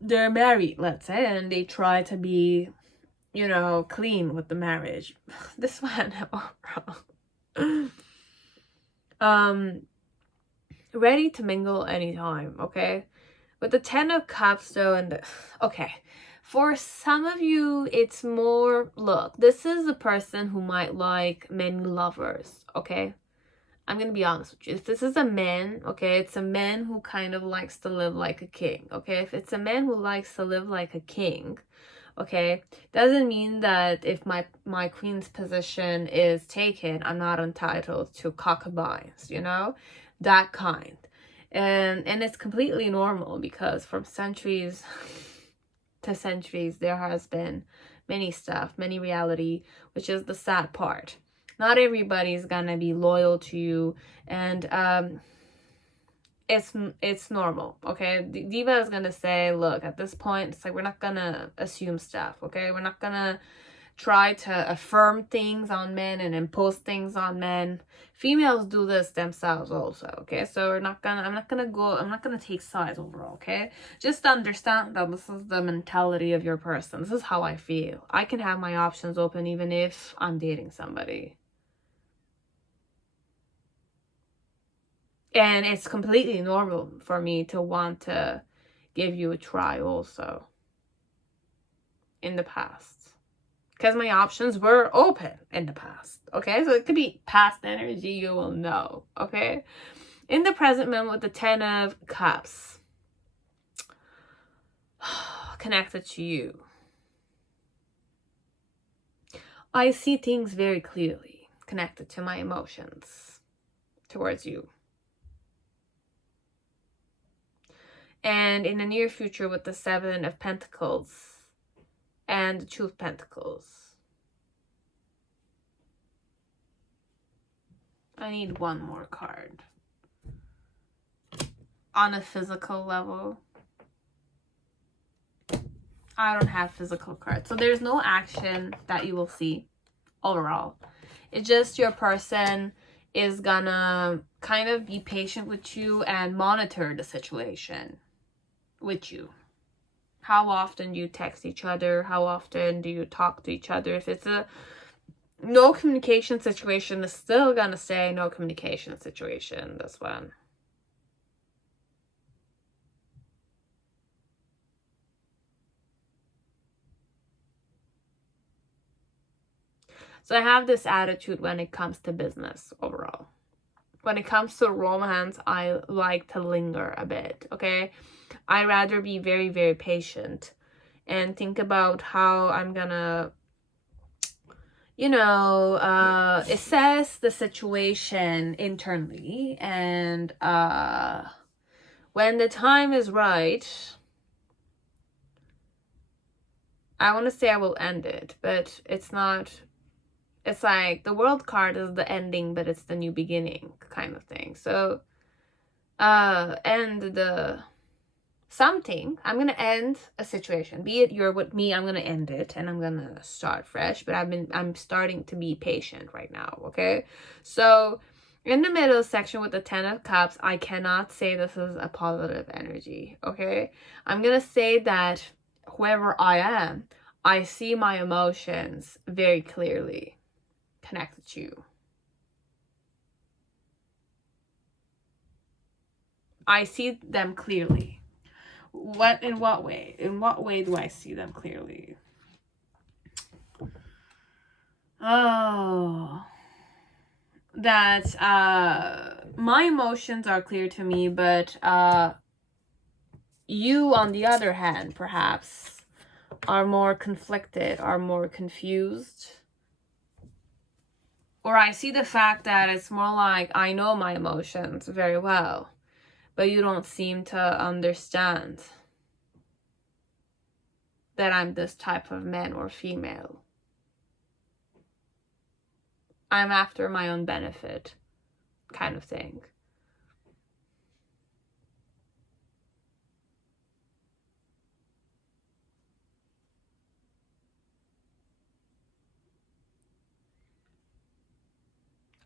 They're married, let's say, and they try to be, you know, clean with the marriage. This one, ready to mingle anytime, okay? With the 10 of Cups, though, and okay, for some of you, it's more, look, this is a person who might like many lovers, okay? I'm gonna be honest with you. If this is a man, okay, it's a man who kind of likes to live like a king, okay? If it's a man who likes to live like a king, okay, doesn't mean that if my queen's position is taken, I'm not entitled to concubines, you know? That kind. And it's completely normal, because from centuries to centuries, there has been many stuff, many reality, which is the sad part. Not everybody's gonna be loyal to you, and it's normal, okay? Diva is gonna say, look, at this point, it's like, we're not gonna assume stuff, okay? We're not gonna try to affirm things on men and impose things on men. Females do this themselves also, okay? So I'm not gonna take sides overall, okay? Just understand that this is the mentality of your person. This is how I feel. I can have my options open even if I'm dating somebody. And it's completely normal for me to want to give you a try also in the past. Because my options were open in the past, okay? So it could be past energy, you will know, okay? In the present moment with the 10 of Cups connected to you, I see things very clearly connected to my emotions towards you. And in the near future with the 7 of Pentacles and the 2 of Pentacles, I need one more card. On a physical level, I don't have physical cards. So there's no action that you will see overall. It's just your person is gonna kind of be patient with you and monitor the situation with you. How often do you text each other? How often do you talk to each other? If it's a no communication situation, it's still gonna say no communication situation, this one. So I have this attitude when it comes to business overall. When it comes to romance, I like to linger a bit, okay? I rather be very, very patient and think about how I'm gonna, you know, assess the situation internally. And when the time is right, I want to say I will end it, but it's not. It's like the world card is the ending, but it's the new beginning kind of thing. So, end the something. I'm going to end a situation. Be it you're with me, I'm going to end it and I'm going to start fresh. But I'm starting to be patient right now, okay? So, in the middle section with the 10 of Cups, I cannot say this is a positive energy, okay? I'm going to say that whoever I am, I see my emotions very clearly connected to you. I see them clearly. In what way? In what way do I see them clearly? Oh, that my emotions are clear to me, but you on the other hand perhaps are more conflicted, are more confused. Or I see the fact that it's more like I know my emotions very well, but you don't seem to understand that I'm this type of man or female. I'm after my own benefit, kind of thing.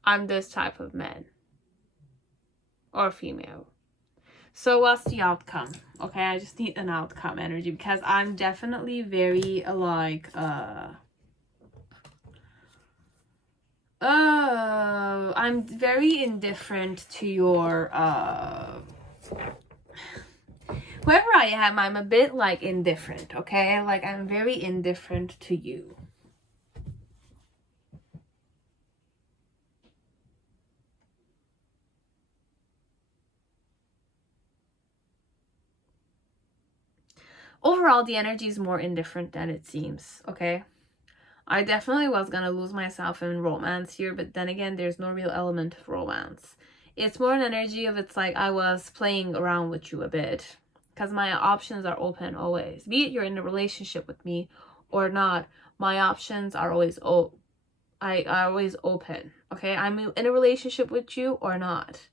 I'm this type of man or female. So what's the outcome? Okay, I just need an outcome energy because I'm definitely very like I'm very indifferent to your whoever I am. I'm a bit like indifferent, okay? Like I'm very indifferent to you. Overall, the energy is more indifferent than it seems, okay? I definitely was gonna lose myself in romance here, but then again, there's no real element of romance. It's more an energy of it's like I was playing around with you a bit. Because my options are open always. Be it you're in a relationship with me or not, my options are always always open, okay? I'm in a relationship with you or not.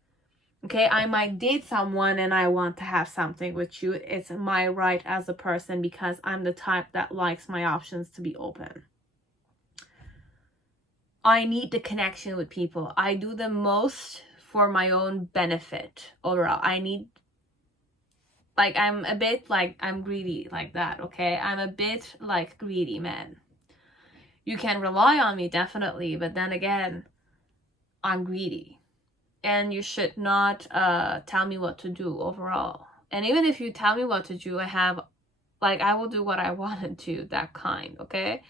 Okay, I might date someone and I want to have something with you. It's my right as a person because I'm the type that likes my options to be open. I need the connection with people. I do the most for my own benefit overall. I need, like, I'm a bit like, I'm greedy like that, okay? I'm a bit like greedy, man. You can rely on me, definitely, but then again, I'm greedy. And you should not tell me what to do overall. And even if you tell me what to do, I will do what I want to, that kind, okay?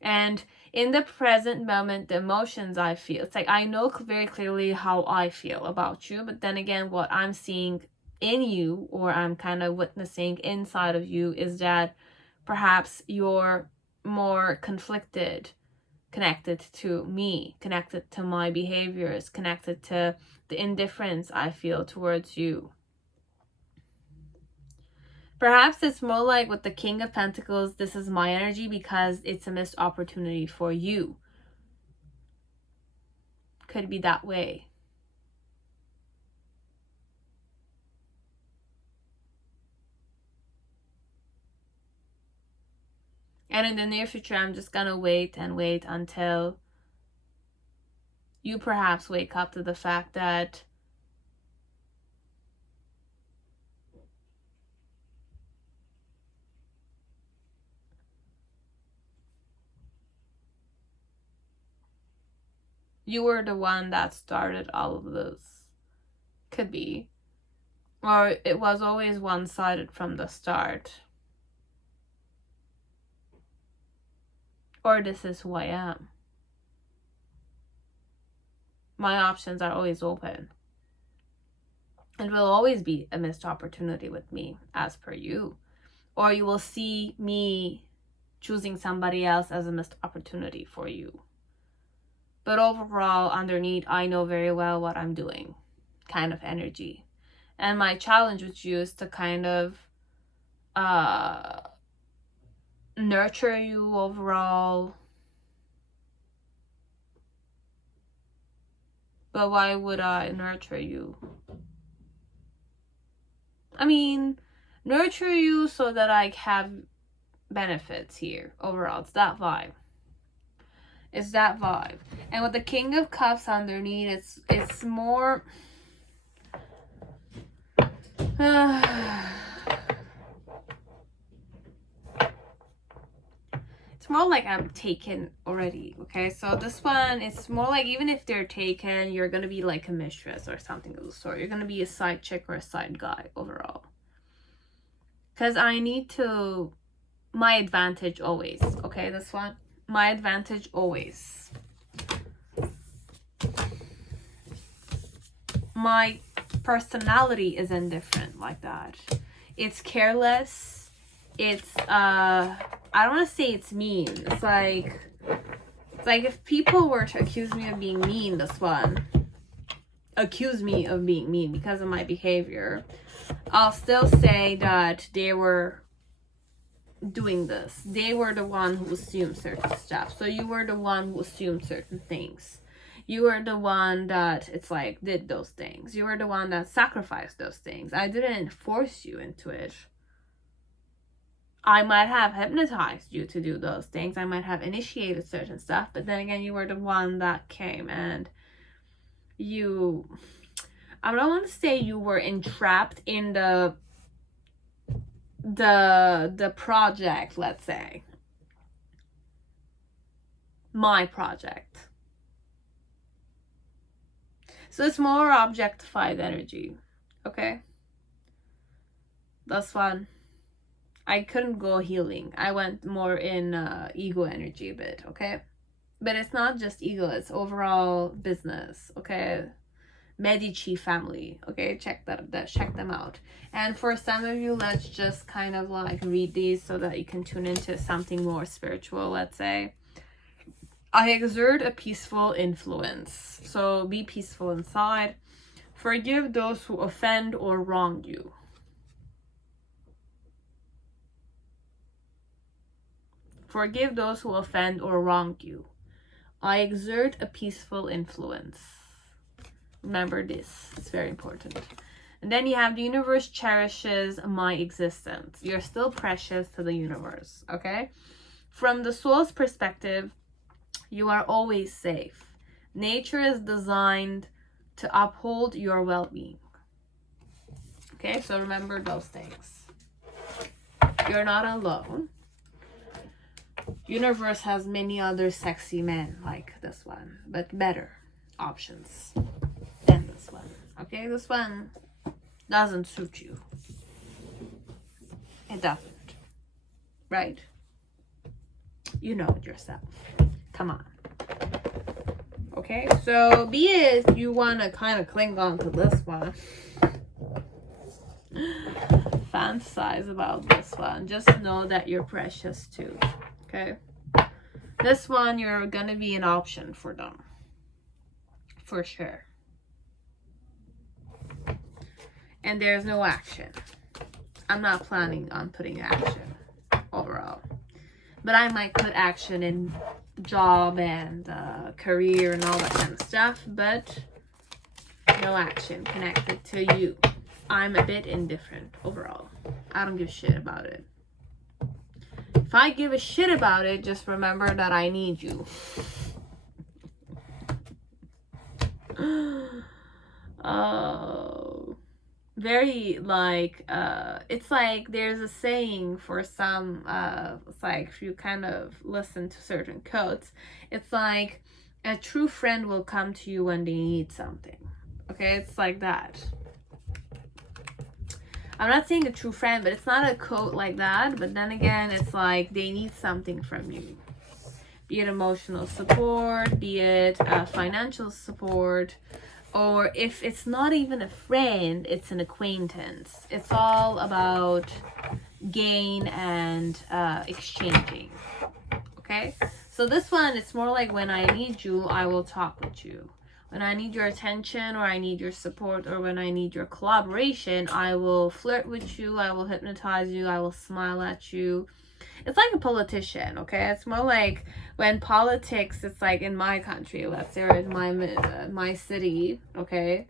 And in the present moment, the emotions I feel, it's like I know very clearly how I feel about you, but then again, what I'm seeing in you, or I'm kind of witnessing inside of you, is that perhaps you're more conflicted, connected to me, connected to my behaviors, connected to the indifference I feel towards you. Perhaps it's more like with the King of Pentacles, this is my energy because it's a missed opportunity for you. Could be that way. And in the near future, I'm just gonna wait and wait until you perhaps wake up to the fact that you were the one that started all of this. Could be. Or it was always one-sided from the start. Or this is who I am. My options are always open. It will always be a missed opportunity with me, as per you. Or you will see me choosing somebody else as a missed opportunity for you. But overall, underneath, I know very well what I'm doing, kind of energy. And my challenge with you is to kind of nurture you overall. But why would I nurture you? I mean, nurture you so that I have benefits here overall. It's that vibe. It's that vibe. And with the King of Cups underneath, it's more it's more like I'm taken already, okay? So this one, it's more like even if they're taken, you're gonna be like a mistress or something of the sort. You're gonna be a side chick or a side guy overall. Because I need to, my advantage always, okay? This one, my advantage always. My personality is indifferent like that. It's careless. It's I don't want to say it's mean. It's like if people were to accuse me of being mean, this one, accuse me of being mean because of my behavior, I'll still say that they were doing this. They were the one who assumed certain stuff. So you were the one who assumed certain things. You were the one that, it's like, did those things. You were the one that sacrificed those things. I didn't force you into it. I might have hypnotized you to do those things. I might have initiated certain stuff. But then again, you were the one that came and you... I don't want to say you were entrapped in the project, let's say. My project. So it's more objectified energy, okay? That's one. I couldn't go healing. I went more in ego energy a bit, okay? But it's not just ego, it's overall business, okay? Medici family, okay? Check them out. And for some of you, let's just kind of like read these so that you can tune into something more spiritual, let's say. I exert a peaceful influence. So be peaceful inside. Forgive those who offend or wrong you. Forgive those who offend or wrong you. I exert a peaceful influence. Remember this. It's very important. And then you have the universe cherishes my existence. You're still precious to the universe, okay? From the soul's perspective, You are always safe. Nature is designed to uphold your well-being. Okay, so remember those things. You're not alone. Universe has many other sexy men like this one, but better options than this one. Okay, this one doesn't suit you. It doesn't. Right? You know it yourself. Come on. Okay, so be it you want to kind of cling on to this one. Fantasize about this one. Just know that you're precious too. Okay? This one, you're gonna be an option for them. For sure. And there's no action. I'm not planning on putting action overall. But I might put action in job and career and all that kind of stuff. But no action connected to you. I'm a bit indifferent overall. I don't give a shit about it. If I give a shit about it, just remember that I need you. Oh, very like it's like there's a saying for some it's like if you kind of listen to certain quotes, it's like a true friend will come to you when they need something. Okay, it's like that. I'm not saying a true friend, but it's not a quote like that. But then again, it's like they need something from you. Be it emotional support, be it financial support, or if it's not even a friend, it's an acquaintance. It's all about gain and exchanging. Okay? So this one, it's more like when I need you, I will talk with you. When I need your attention or I need your support or when I need your collaboration, I will flirt with you, I will hypnotize you, I will smile at you. It's like a politician, okay? It's more like when politics, it's like in my country, let's say, or in my city, okay?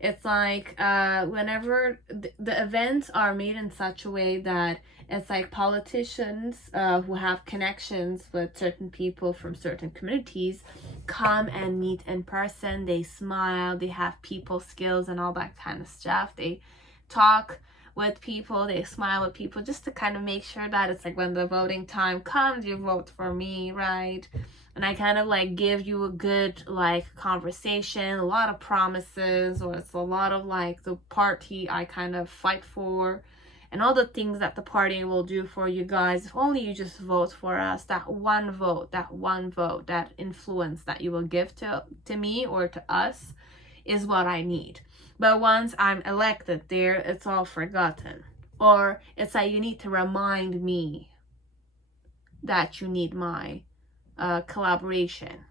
It's like whenever the events are made in such a way that it's like politicians who have connections with certain people from certain communities come and meet in person. They smile, they have people skills and all that kind of stuff. They talk with people, they smile with people just to kind of make sure that it's like when the voting time comes, you vote for me, right? And I kind of like give you a good like conversation, a lot of promises, or it's a lot of like the party I kind of fight for and all the things that the party will do for you guys. If only you just vote for us, that one vote, that influence that you will give to me or to us is what I need. But once I'm elected there, it's all forgotten. Or it's like you need to remind me that you need my collaboration.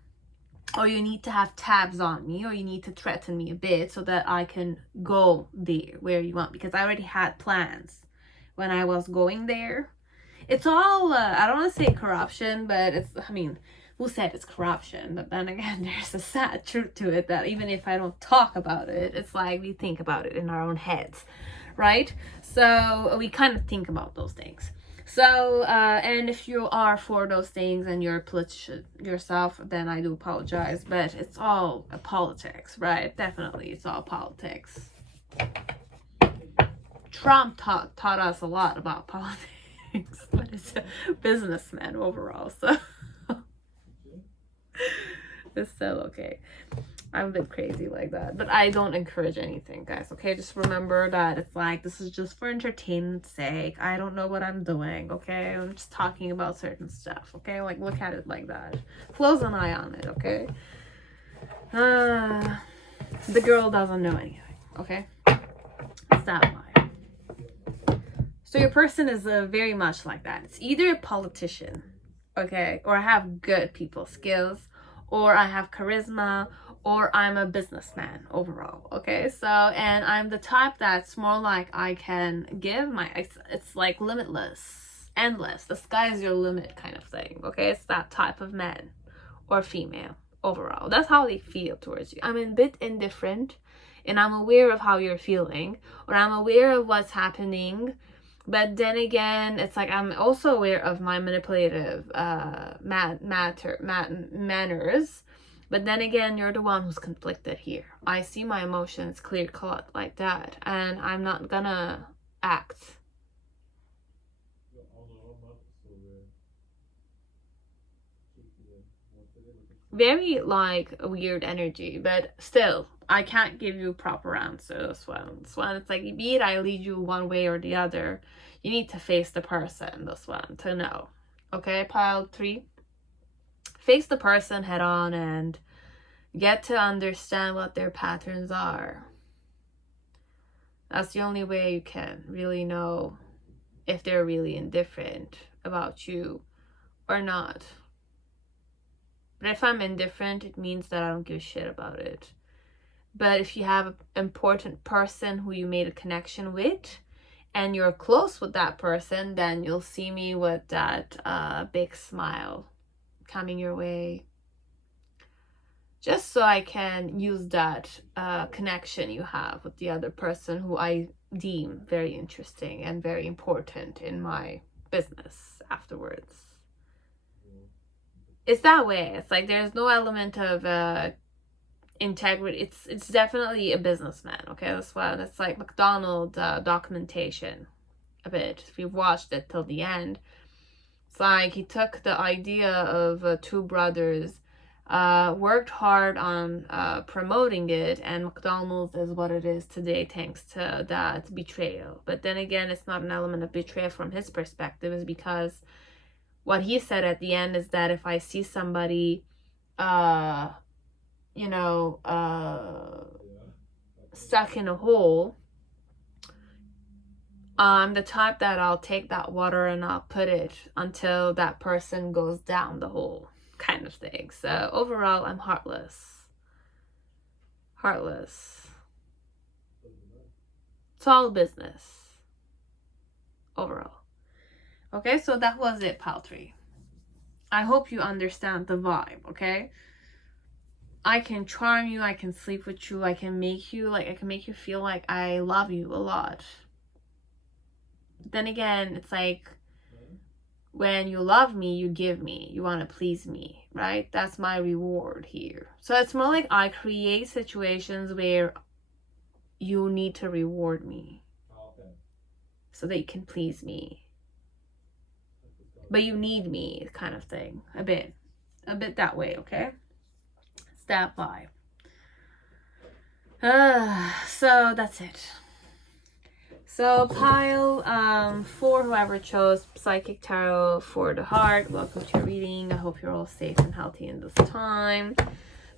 Or you need to have tabs on me, or you need to threaten me a bit so that I can go there where you want. Because I already had plans when I was going there. It's all, I don't want to say corruption, but it's, I mean, who said it's corruption? But then again, there's a sad truth to it that even if I don't talk about it, it's like we think about it in our own heads, right? So we kind of think about those things. So, and if you are for those things and you're a politician yourself, then I do apologize, but it's all politics, right? Definitely, it's all politics. Trump taught us a lot about politics, but it's a businessman overall, so it's still okay. I'm a bit crazy like that, but I don't encourage anything, guys, okay? Just remember that it's like, this is just for entertainment's sake. I don't know what I'm doing, okay? I'm just talking about certain stuff, okay? Like, look at it like that. Close an eye on it, okay? The girl doesn't know anything, okay? It's that why. So your person is very much like that. It's either a politician, okay? Or I have good people skills, or I have charisma, or I'm a businessman overall, okay? So, and I'm the type that's more like I can give my, it's like limitless, endless, the sky's your limit kind of thing, okay? It's that type of man or female overall. That's how they feel towards you. I'm a bit indifferent, and I'm aware of how you're feeling, or I'm aware of what's happening But then again, it's like I'm also aware of my manipulative manners. But then again, you're the one who's conflicted here. I see my emotions clear cut like that, and I'm not gonna act. Very like a weird energy, but still, I can't give you proper answers. This one, it's like, be it I lead you one way or the other, you need to face the person, this one, to know. Okay, pile 3. Face the person head on and get to understand what their patterns are. That's the only way you can really know if they're really indifferent about you or not. But if I'm indifferent, it means that I don't give a shit about it. But if you have an important person who you made a connection with, and you're close with that person, then you'll see me with that big smile coming your way. Just so I can use that connection you have with the other person who I deem very interesting and very important in my business afterwards. It's that way. It's like there's no element of integrity. It's definitely a businessman. Okay, that's why that's like McDonald's documentation a bit. If you've watched it till the end, it's like he took the idea of 2 brothers, worked hard on promoting it, and McDonald's is what it is today thanks to that betrayal. But then again, it's not an element of betrayal from his perspective, is because what he said at the end is that if I see somebody stuck in a hole, I'm the type that I'll take that water and I'll put it until that person goes down the hole, kind of thing. So overall, I'm heartless. It's all business overall. Okay, so that was it, pile 3. I hope you understand the vibe. Okay, I can charm you, I can sleep with you, I can make you feel like I love you a lot. But then again, it's like when you love me, you give me, you want to please me, right? That's my reward here. So it's more like I create situations where you need to reward me so that you can please me, but you need me, kind of thing. A bit that way. Okay, it's that vibe. So that's it. So pile 4, whoever chose Psychic Tarot for the heart, welcome to your reading. I hope you're all safe and healthy in this time.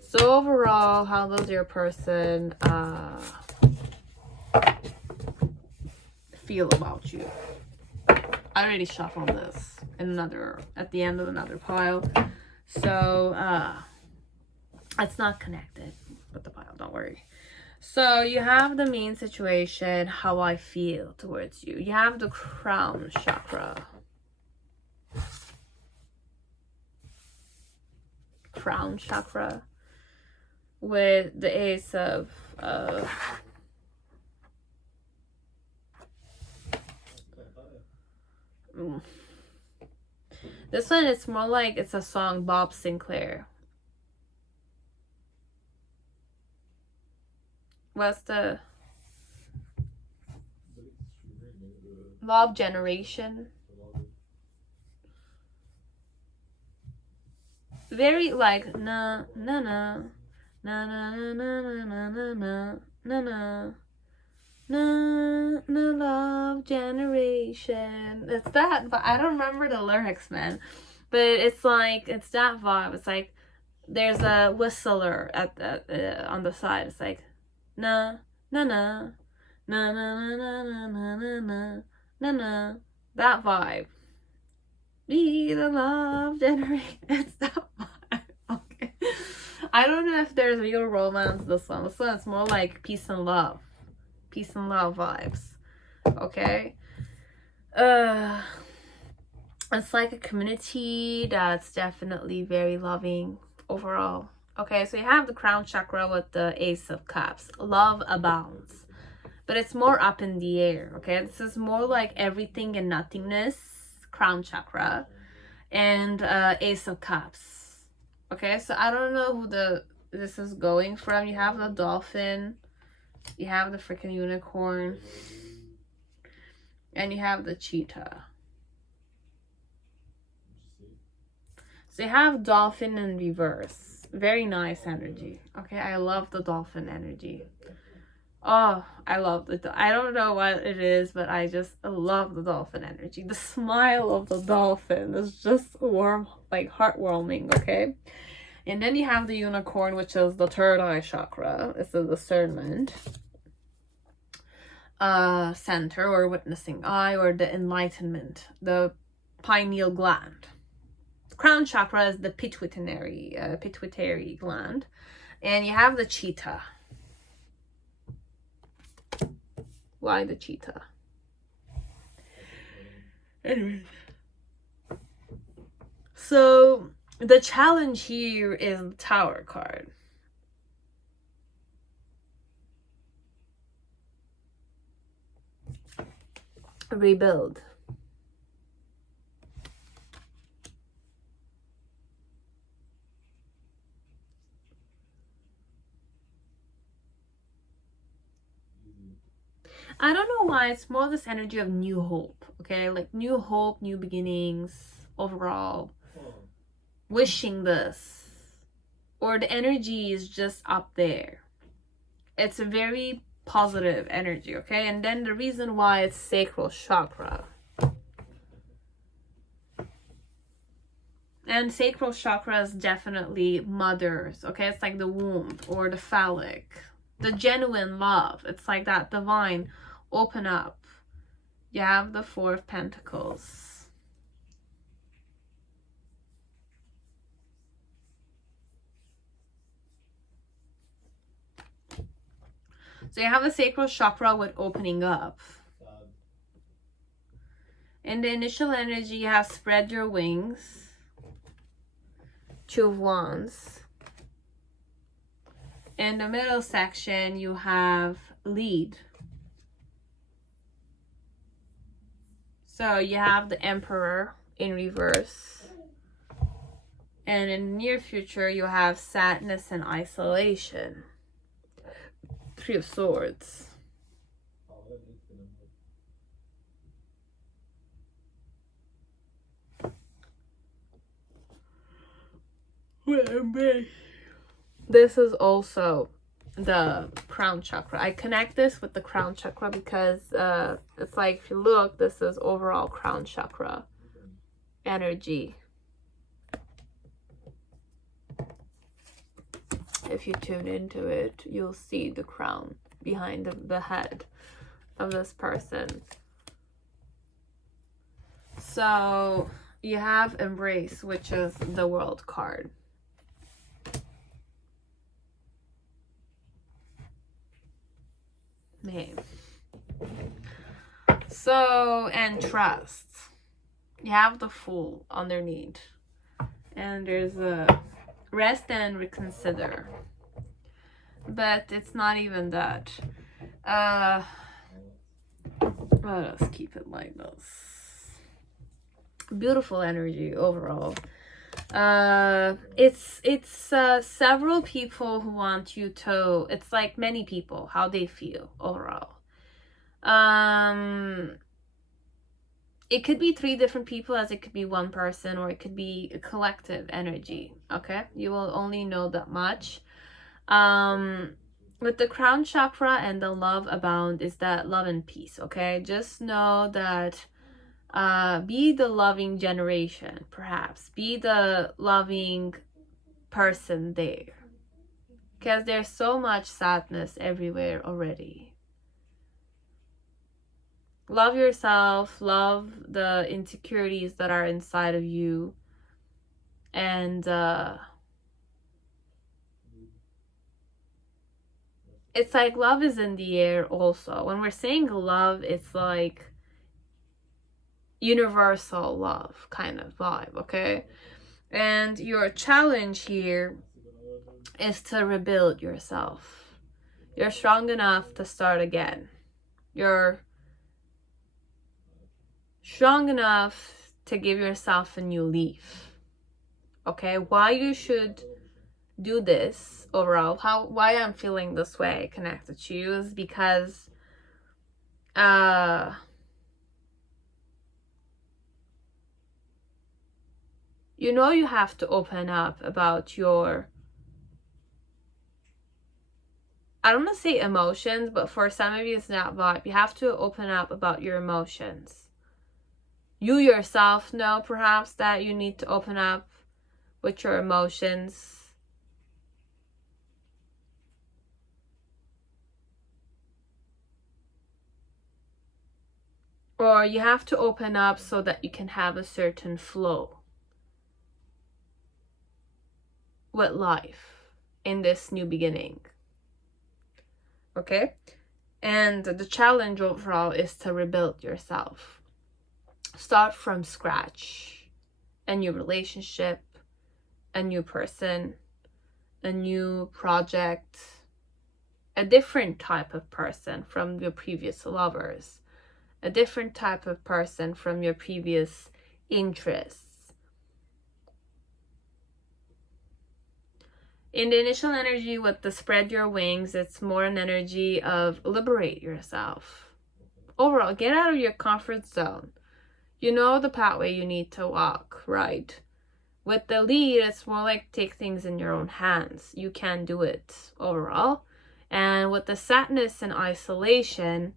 So overall, how does your person feel about you? I already shuffled this in at the end of another pile. So it's not connected with the pile, don't worry. So you have the main situation, how I feel towards you. You have the crown chakra. Crown chakra with the ace of this one, it's more like it's a song, Bob Sinclair. What's the Love Generation? Very like na na na na na na na na na na na na na Love Generation. It's that, but I don't remember the lyrics, man. But it's like, it's that vibe. It's like there's a whistler at the on the side. It's like na na na na na na na na na na na na. That vibe. Be the love generation. It's that vibe. Okay. I don't know if there's real romance this one. This one, it's more like peace and love. Peace and love vibes. Okay. It's like a community that's definitely very loving overall. Okay, so you have the crown chakra with the Ace of Cups. Love abounds. but it's more up in the air, okay? This is more like everything and nothingness, crown chakra, and Ace of Cups. Okay, so I don't know who this is going from. You have the dolphin, you have the freaking unicorn, and you have the cheetah. So you have dolphin in reverse. Very nice energy. Okay, I love the dolphin energy. Oh, I love I don't know what it is, but I just love the dolphin energy. The smile of the dolphin is just warm, like heartwarming, okay? And then you have the unicorn, which is the third eye chakra. It's the discernment center, or witnessing eye, or the enlightenment, the pineal gland. Crown chakra is the pituitary gland. And you have the cheetah. Why the cheetah? Anyways. So the challenge here is the Tower card. Rebuild. I don't know why, it's more this energy of new hope, okay? Like new hope, new beginnings, overall. Wishing this. Or the energy is just up there. It's a very positive energy, okay? And then the reason why it's sacral chakra. And sacral chakra is definitely mothers, okay? It's like the womb or the phallic. The genuine love. It's like that divine open up. You have the Four of Pentacles. So you have the sacral chakra with opening up. In the initial energy, you have spread your wings. Two of Wands. In the middle section, you have lead. So you have the Emperor in reverse. And in the near future, you have sadness and isolation. Three of Swords. This is also the crown chakra. I connect this with the crown chakra because it's like, if you look, this is overall crown chakra energy. If you tune into it, you'll see the crown behind the head of this person. So you have Embrace, which is the World card. Name. So, and trust. You have the Fool underneath. And there's a rest and reconsider. But it's not even that. Let us keep it like this. Beautiful energy overall. It's several people who want you to, it's like many people, how they feel overall. It could be 3 different people, as it could be 1 person, or it could be a collective energy. Okay, you will only know that much. With the crown chakra and the love abound is that love and peace. Okay, just know that be the loving generation, perhaps. Be the loving person there. Because there's so much sadness everywhere already. Love yourself. Love the insecurities that are inside of you. And it's like love is in the air also. When we're saying love, it's like universal love kind of vibe, okay? And your challenge here is to rebuild yourself. You're strong enough to start again. You're strong enough to give yourself a new leaf. Okay, why you should do this overall, why I'm feeling this way connected to you, is because you know, you have to open up about your, I don't want to say emotions, but for some of you it's not vibe. You have to open up about your emotions. You yourself know perhaps that you need to open up with your emotions. Or you have to open up so that you can have a certain flow with life in this new beginning. Okay? And the challenge overall is to rebuild yourself. Start from scratch. A new relationship, a new person, a new project, a different type of person from your previous lovers, a different type of person from your previous interests. In the initial energy with the spread your wings, it's more an energy of liberate yourself. Overall, get out of your comfort zone. You know the pathway you need to walk, right? With the lead, it's more like take things in your own hands. You can do it overall. And with the sadness and isolation,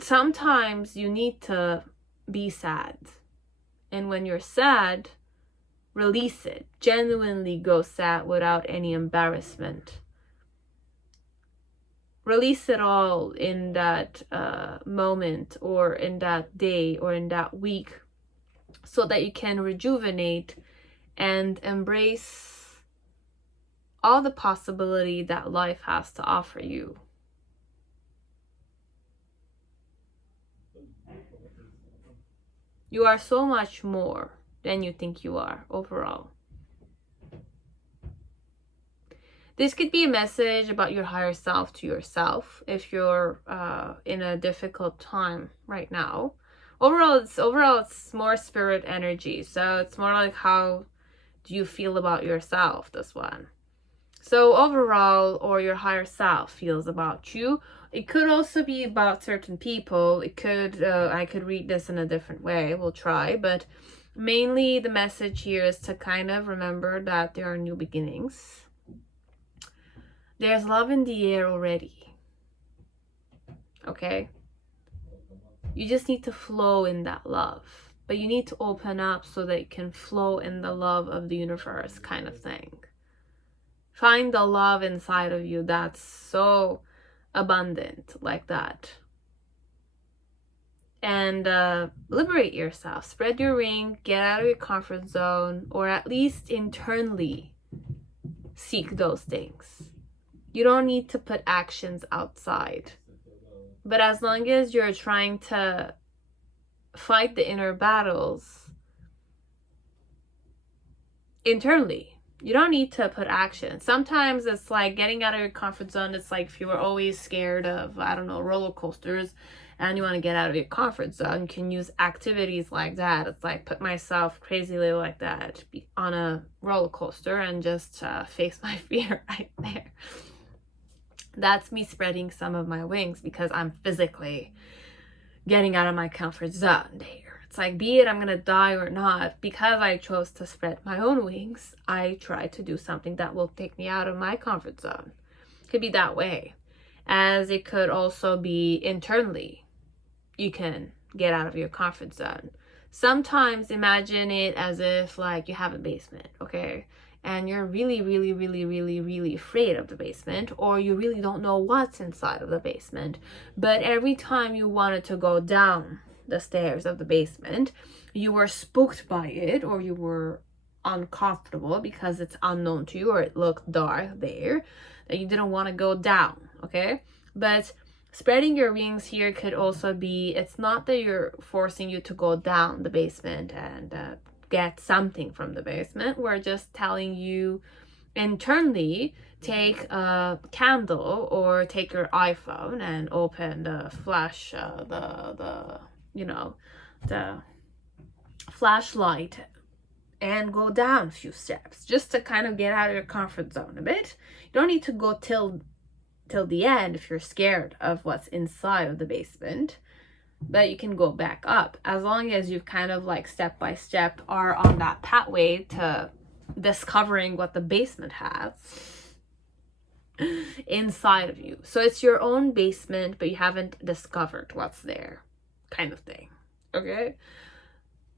sometimes you need to be sad. And when you're sad, release it. Genuinely go sad without any embarrassment. Release it all in that moment, or in that day, or in that week, so that you can rejuvenate and embrace all the possibility that life has to offer you. You are so much more than you think you are overall. This could be a message about your higher self to yourself if you're in a difficult time right now. Overall, it's more spirit energy. So it's more like, how do you feel about yourself, this one. So overall, or your higher self feels about you. It could also be about certain people. It could, I could read this in a different way. We'll try, but mainly the message here is to kind of remember that there are new beginnings. There's love in the air already. Okay? You just need to flow in that love. But you need to open up so that you can flow in the love of the universe, kind of thing. Find the love inside of you that's so abundant, like that. And liberate yourself. Spread your wing. Get out of your comfort zone. Or at least internally seek those things. You don't need to put actions outside. But as long as you're trying to fight the inner battles internally, you don't need to put action. Sometimes it's like getting out of your comfort zone. It's like if you were always scared of, I don't know, roller coasters, and you want to get out of your comfort zone, you can use activities like that. It's like put myself crazily like that on a roller coaster and just face my fear right there. That's me spreading some of my wings because I'm physically getting out of my comfort zone there. It's like, be it I'm gonna die or not, because I chose to spread my own wings, I try to do something that will take me out of my comfort zone. Could be that way. As it could also be internally. You can get out of your comfort zone. Sometimes imagine it as if like you have a basement, okay? And you're really, really, really, really, really afraid of the basement, or you really don't know what's inside of the basement. But every time you wanted to go down the stairs of the basement, you were spooked by it, or you were uncomfortable because it's unknown to you, or it looked dark there, that you didn't want to go down, okay? But spreading your wings here could also be, it's not that you're forcing you to go down the basement and get something from the basement. We're just telling you internally, take a candle or take your iPhone and open the flash, the flashlight, and go down a few steps just to kind of get out of your comfort zone a bit. You don't need to go till the end if you're scared of what's inside of the basement, but you can go back up as long as you've kind of like step by step are on that pathway to discovering what the basement has inside of you. So it's your own basement, but you haven't discovered what's there, kind of thing. Okay,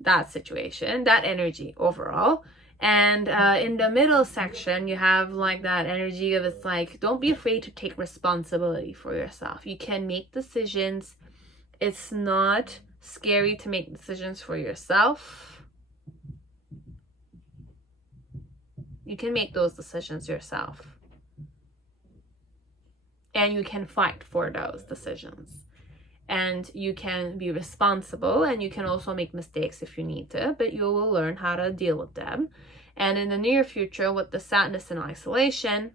that situation, that energy overall. And in the middle section, you have like that energy of, it's like, don't be afraid to take responsibility for yourself. You can make decisions. It's not scary to make decisions for yourself. You can make those decisions yourself. And you can fight for those decisions. And you can be responsible, and you can also make mistakes if you need to, but you will learn how to deal with them. And in the near future, with the sadness and isolation,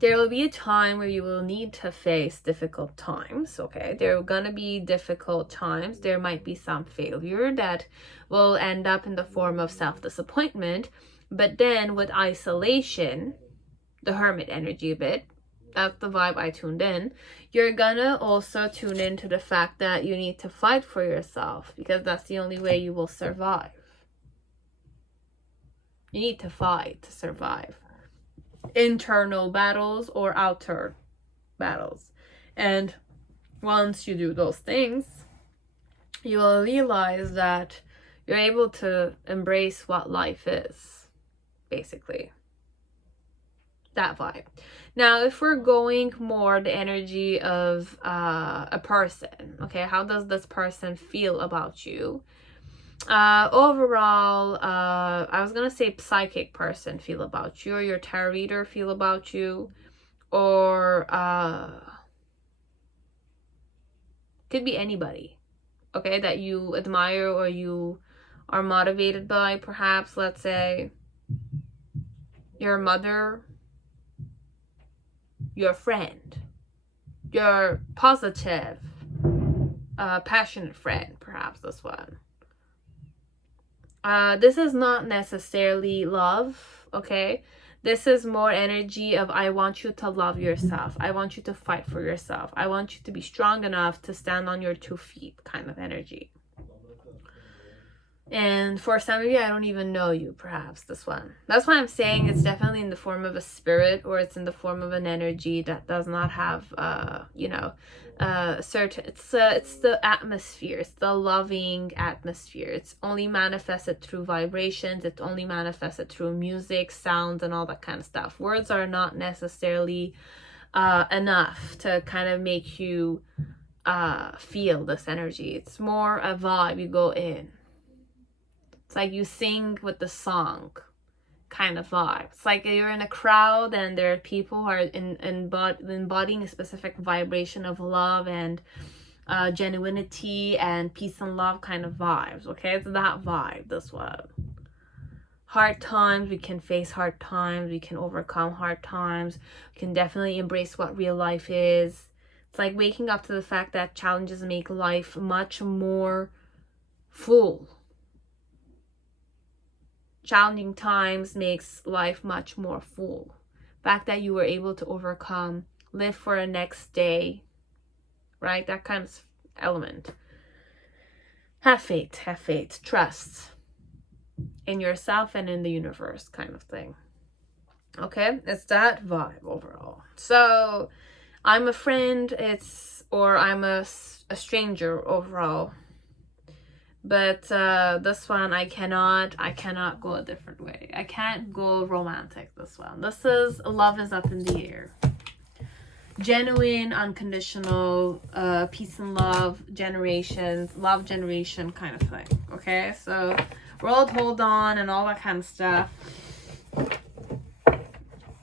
there will be a time where you will need to face difficult times, okay? There are gonna be difficult times. There might be some failure that will end up in the form of self-disappointment, but then with isolation, the hermit energy a bit, that's the vibe I tuned in, you're gonna also tune into the fact that you need to fight for yourself, because that's the only way you will survive. You need to fight to survive. Internal battles or outer battles. And once you do those things, you will realize that you're able to embrace what life is, basically. That vibe. Now, if we're going more the energy of a person, okay, how does this person feel about you? Overall, I was gonna say psychic person feel about you, or your tarot reader feel about you, or could be anybody, okay, that you admire or you are motivated by. Perhaps, let's say, your mother, your friend, your positive, passionate friend, perhaps this one. This is not necessarily love, okay? This is more energy of, I want you to love yourself. I want you to fight for yourself. I want you to be strong enough to stand on your 2 feet, kind of energy. And for some of you, I don't even know you, perhaps, this one. That's why I'm saying it's definitely in the form of a spirit, or it's in the form of an energy that does not have, certain, it's the atmosphere, it's the loving atmosphere. It's only manifested through vibrations, it's only manifested through music, sounds, and all that kind of stuff. Words are not necessarily enough to kind of make you feel this energy. It's more a vibe. You go in. It's like you sing with the song kind of vibe. It's like you're in a crowd and there are people who are embodying a specific vibration of love and genuinity and peace and love kind of vibes, okay? It's that vibe, this one. Hard times, we can face hard times, we can overcome hard times, we can definitely embrace what real life is. It's like waking up to the fact that challenges make life much more full. Challenging times makes life much more full. The fact that you were able to overcome, live for the next day, right? That kind of element. Have faith, trust in yourself and in the universe kind of thing. Okay, it's that vibe overall. So I'm a friend, or I'm a stranger overall. But this one, I cannot go a different way. I can't go romantic, this one. This is love is up in the air. Genuine, unconditional, peace and love, generations, love generation kind of thing. Okay, so world hold on and all that kind of stuff.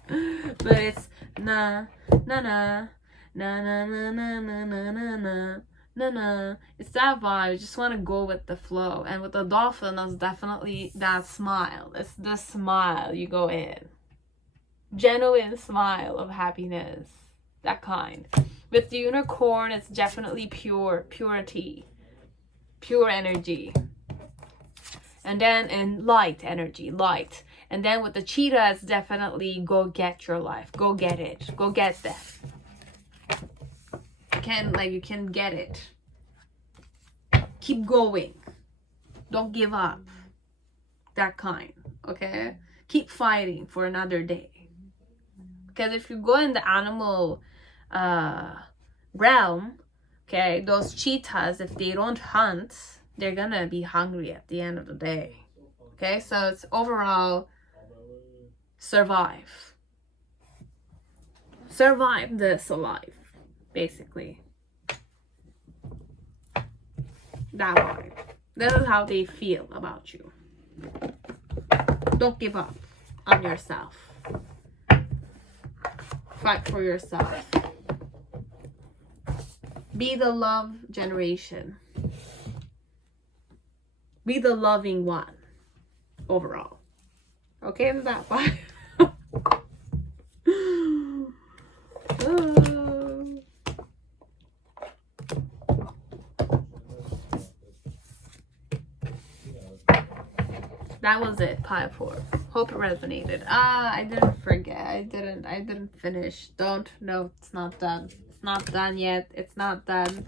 But it's na na na na na na na na na na na. No, it's that vibe. You just want to go with the flow. And with the dolphin, that's definitely that smile. It's the smile you go in. genuine smile of happiness. That kind. With the unicorn, it's definitely purity, pure energy. And then in light energy, light. And then with the cheetah, it's definitely go get your life. Go get it. Go get that. You can get it. Keep going. Don't give up. That kind. Okay? Keep fighting for another day. Because if you go in the animal realm, okay, those cheetahs, if they don't hunt, they're gonna be hungry at the end of the day. Okay, so it's overall survive. Survive this alive, basically. That vibe. This is how they feel about you. Don't give up on yourself. Fight for yourself. Be the love generation. Be the loving one. Overall. Okay, is that fine? That was it, pile 4. Hope it resonated. I didn't forget. I didn't finish. No, it's not done. It's not done yet. It's not done.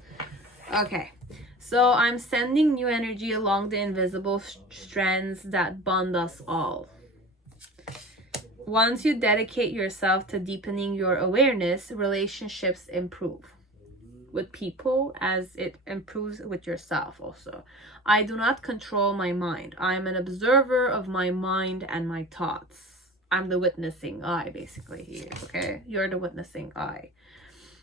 Okay. So I'm sending new energy along the invisible strands that bond us all. Once you dedicate yourself to deepening your awareness, relationships improve with people as it improves with yourself also. I do not control my mind. I am an observer of my mind and my thoughts. I'm the witnessing eye, basically, here, okay? You're the witnessing eye.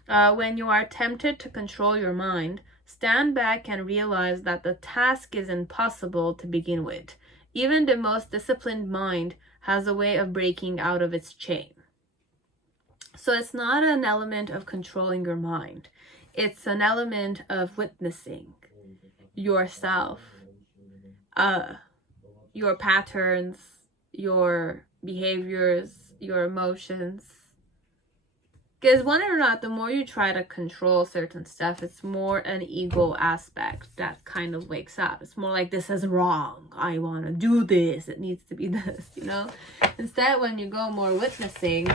When you are tempted to control your mind, stand back and realize that the task is impossible to begin with. Even the most disciplined mind has a way of breaking out of its chain. So it's not an element of controlling your mind. It's an element of witnessing yourself, your patterns, your behaviors, your emotions. Because whether or not, the more you try to control certain stuff, it's more an ego aspect that kind of wakes up. It's more like, this is wrong. I want to do this. It needs to be this, you know? Instead, when you go more witnessing,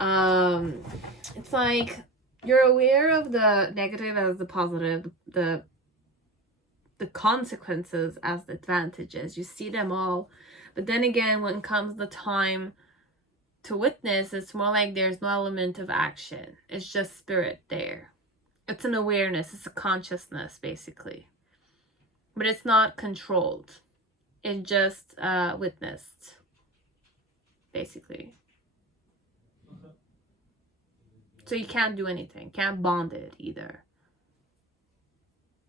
it's like you're aware of the negative as the positive, the consequences as the advantages. You see them all. But then again, when comes the time to witness, it's more like there's no element of action. It's just spirit there. It's an awareness. It's a consciousness, basically. But it's not controlled. It just witnessed, basically. So you can't do anything. Can't bond it either.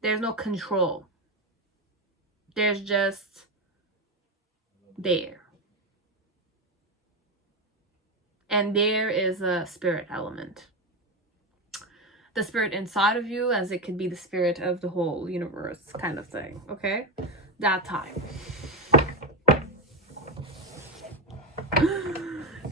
There's no control. There's just there. And there is a spirit element. The spirit inside of you, as it could be the spirit of the whole universe kind of thing. Okay? That time.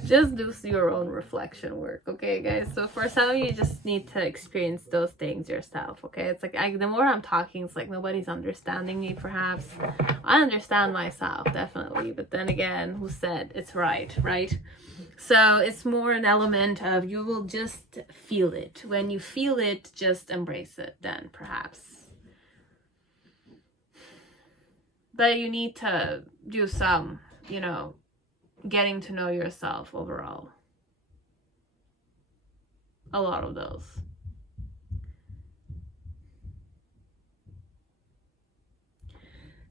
Just do your own reflection work, okay, guys? So for some of you, you just need to experience those things yourself, okay? It's like, the more I'm talking, it's like nobody's understanding me, perhaps. I understand myself, definitely. But then again, who said it's right? So it's more an element of, you will just feel it. When you feel it, just embrace it then, perhaps. But you need to do some, getting to know yourself overall. A lot of those.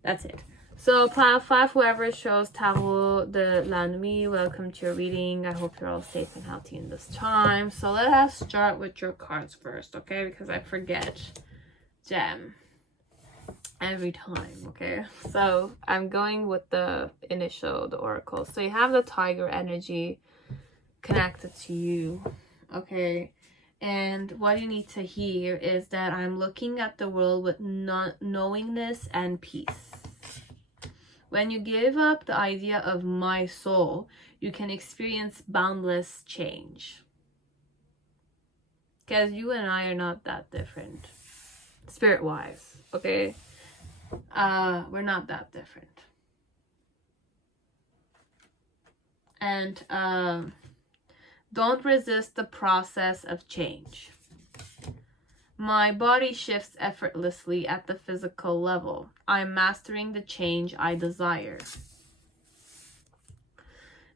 That's it. So pile 5, whoever chose Tarot de la Nuit, welcome to your reading. I hope you're all safe and healthy in this time. So let us start with your cards first, okay? Because I forget them every time, okay? So I'm going with the oracle. So you have the tiger energy connected to you, okay? And what you need to hear is that I'm looking at the world with knowingness and peace. When you give up the idea of my soul, you can experience boundless change. Because you and I are not that different, spirit-wise, okay? We're not that different. And don't resist the process of change. My body shifts effortlessly at the physical level. I'm mastering the change I desire.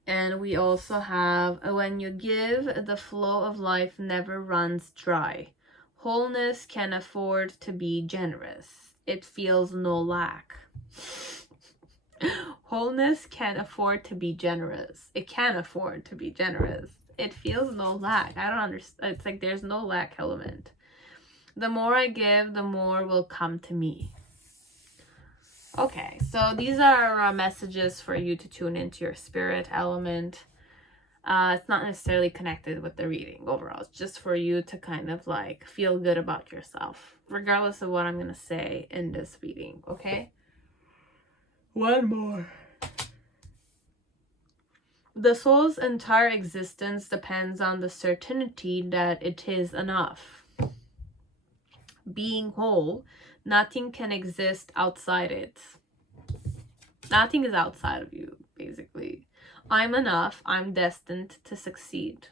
And we also have, when you give, the flow of life never runs dry. Wholeness can afford to be generous. It feels no lack. Wholeness can afford to be generous. It can afford to be generous. It feels no lack. I don't understand. It's like there's no lack element. The more I give, the more will come to me. Okay, so these are messages for you to tune into your spirit element. It's not necessarily connected with the reading overall. It's just for you to kind of like feel good about yourself, regardless of what I'm going to say in this reading, okay? One more. The soul's entire existence depends on the certainty that it is enough. Being whole, nothing can exist outside it. Nothing is outside of you, basically. I'm enough. I'm destined to succeed.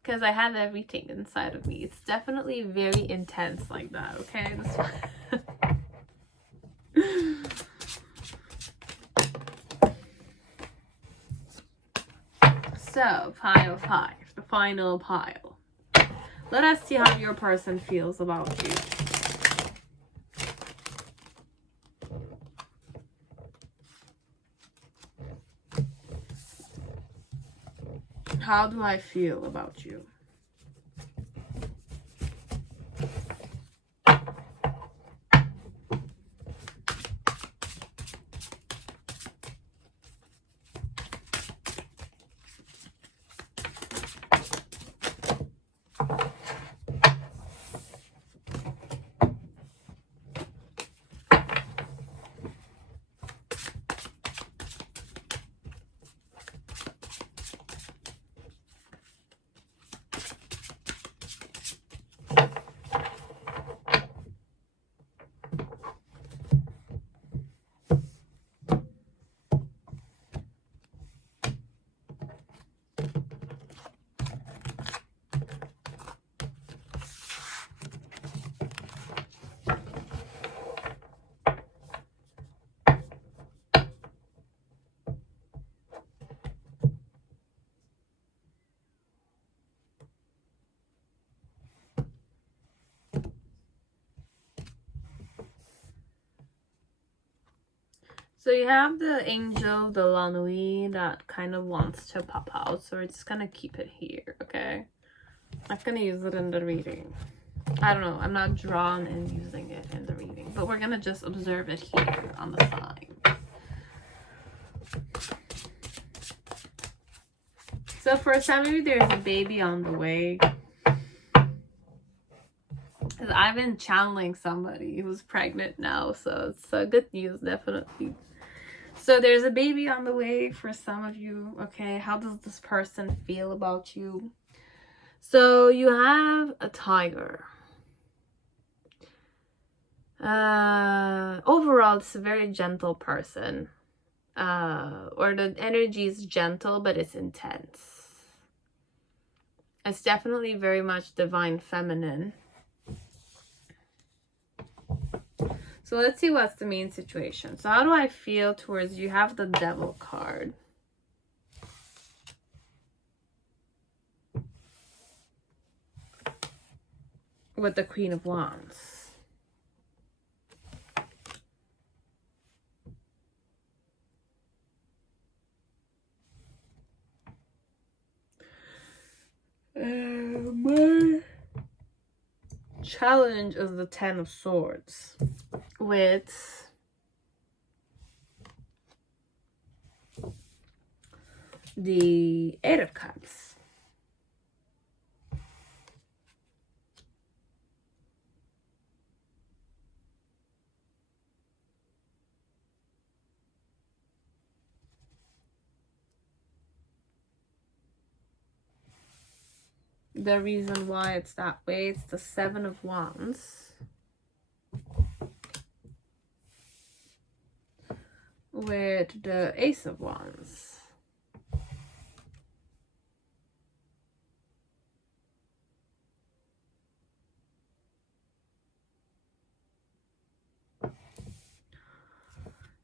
Because I have everything inside of me. It's definitely very intense like that, okay? So, pile 5. The final pile. Let us see how your person feels about you. How do I feel about you? So you have the angel, the la nuit, that kind of wants to pop out. So we're just going to keep it here, okay? I'm not going to use it in the reading. I don't know. I'm not drawn in using it in the reading. But we're going to just observe it here on the side. So for some of you, there's a baby on the way. Because I've been channeling somebody who's pregnant now. So it's good news, definitely. So there's a baby on the way for some of you, okay? How does this person feel about you? So you have a tiger. Overall, it's a very gentle person. Or the energy is gentle, but it's intense. It's definitely very much divine feminine. So let's see what's the main situation. So how do I feel towards you? You have the devil card. With the Queen of Wands. My challenge is the Ten of Swords. With the Eight of Cups. the reason why it's that way, it's the Seven of Wands with the Ace of Wands.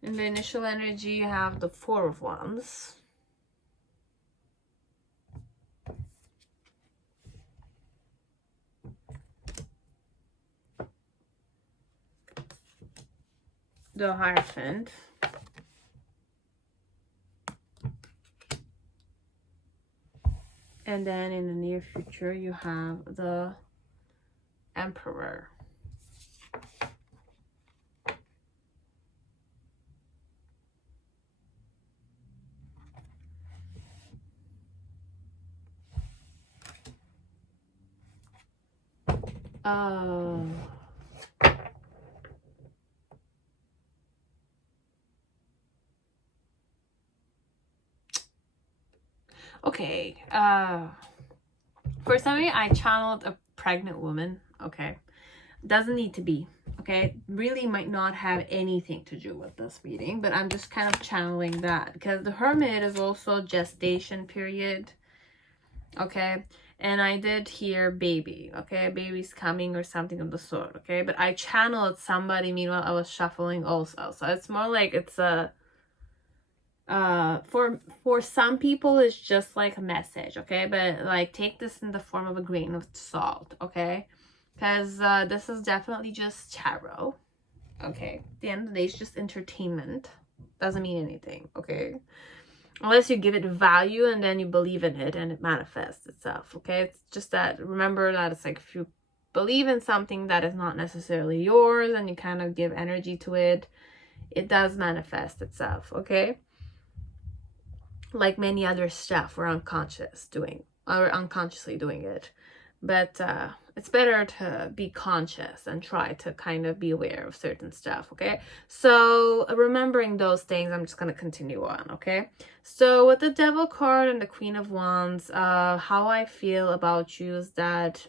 In the initial energy, you have the Four of Wands. The Hierophant. And then in the near future, you have the Emperor. Okay, for some reason I channeled a pregnant woman. Okay, doesn't need to be. Okay, really might not have anything to do with this reading, but I'm just kind of channeling that because the Hermit is also gestation period. Okay, and I did hear baby. Okay, baby's coming or something of the sort. Okay, but I channeled somebody, meanwhile I was shuffling also, so it's more like it's a for some people it's just like a message. Okay, but like take this in the form of a grain of salt. Okay, because this is definitely just tarot. Okay, at the end of the day, it's just entertainment, doesn't mean anything. Okay, unless you give it value and then you believe in it and it manifests itself. Okay, it's just that, remember that it's like if you believe in something that is not necessarily yours and you kind of give energy to it, it does manifest itself. Okay, like many other stuff we're unconscious doing or unconsciously doing it, but it's better to be conscious and try to kind of be aware of certain stuff. Okay, so remembering those things, I'm just going to continue on. Okay, so with the Devil card and the Queen of Wands, how I feel about you is that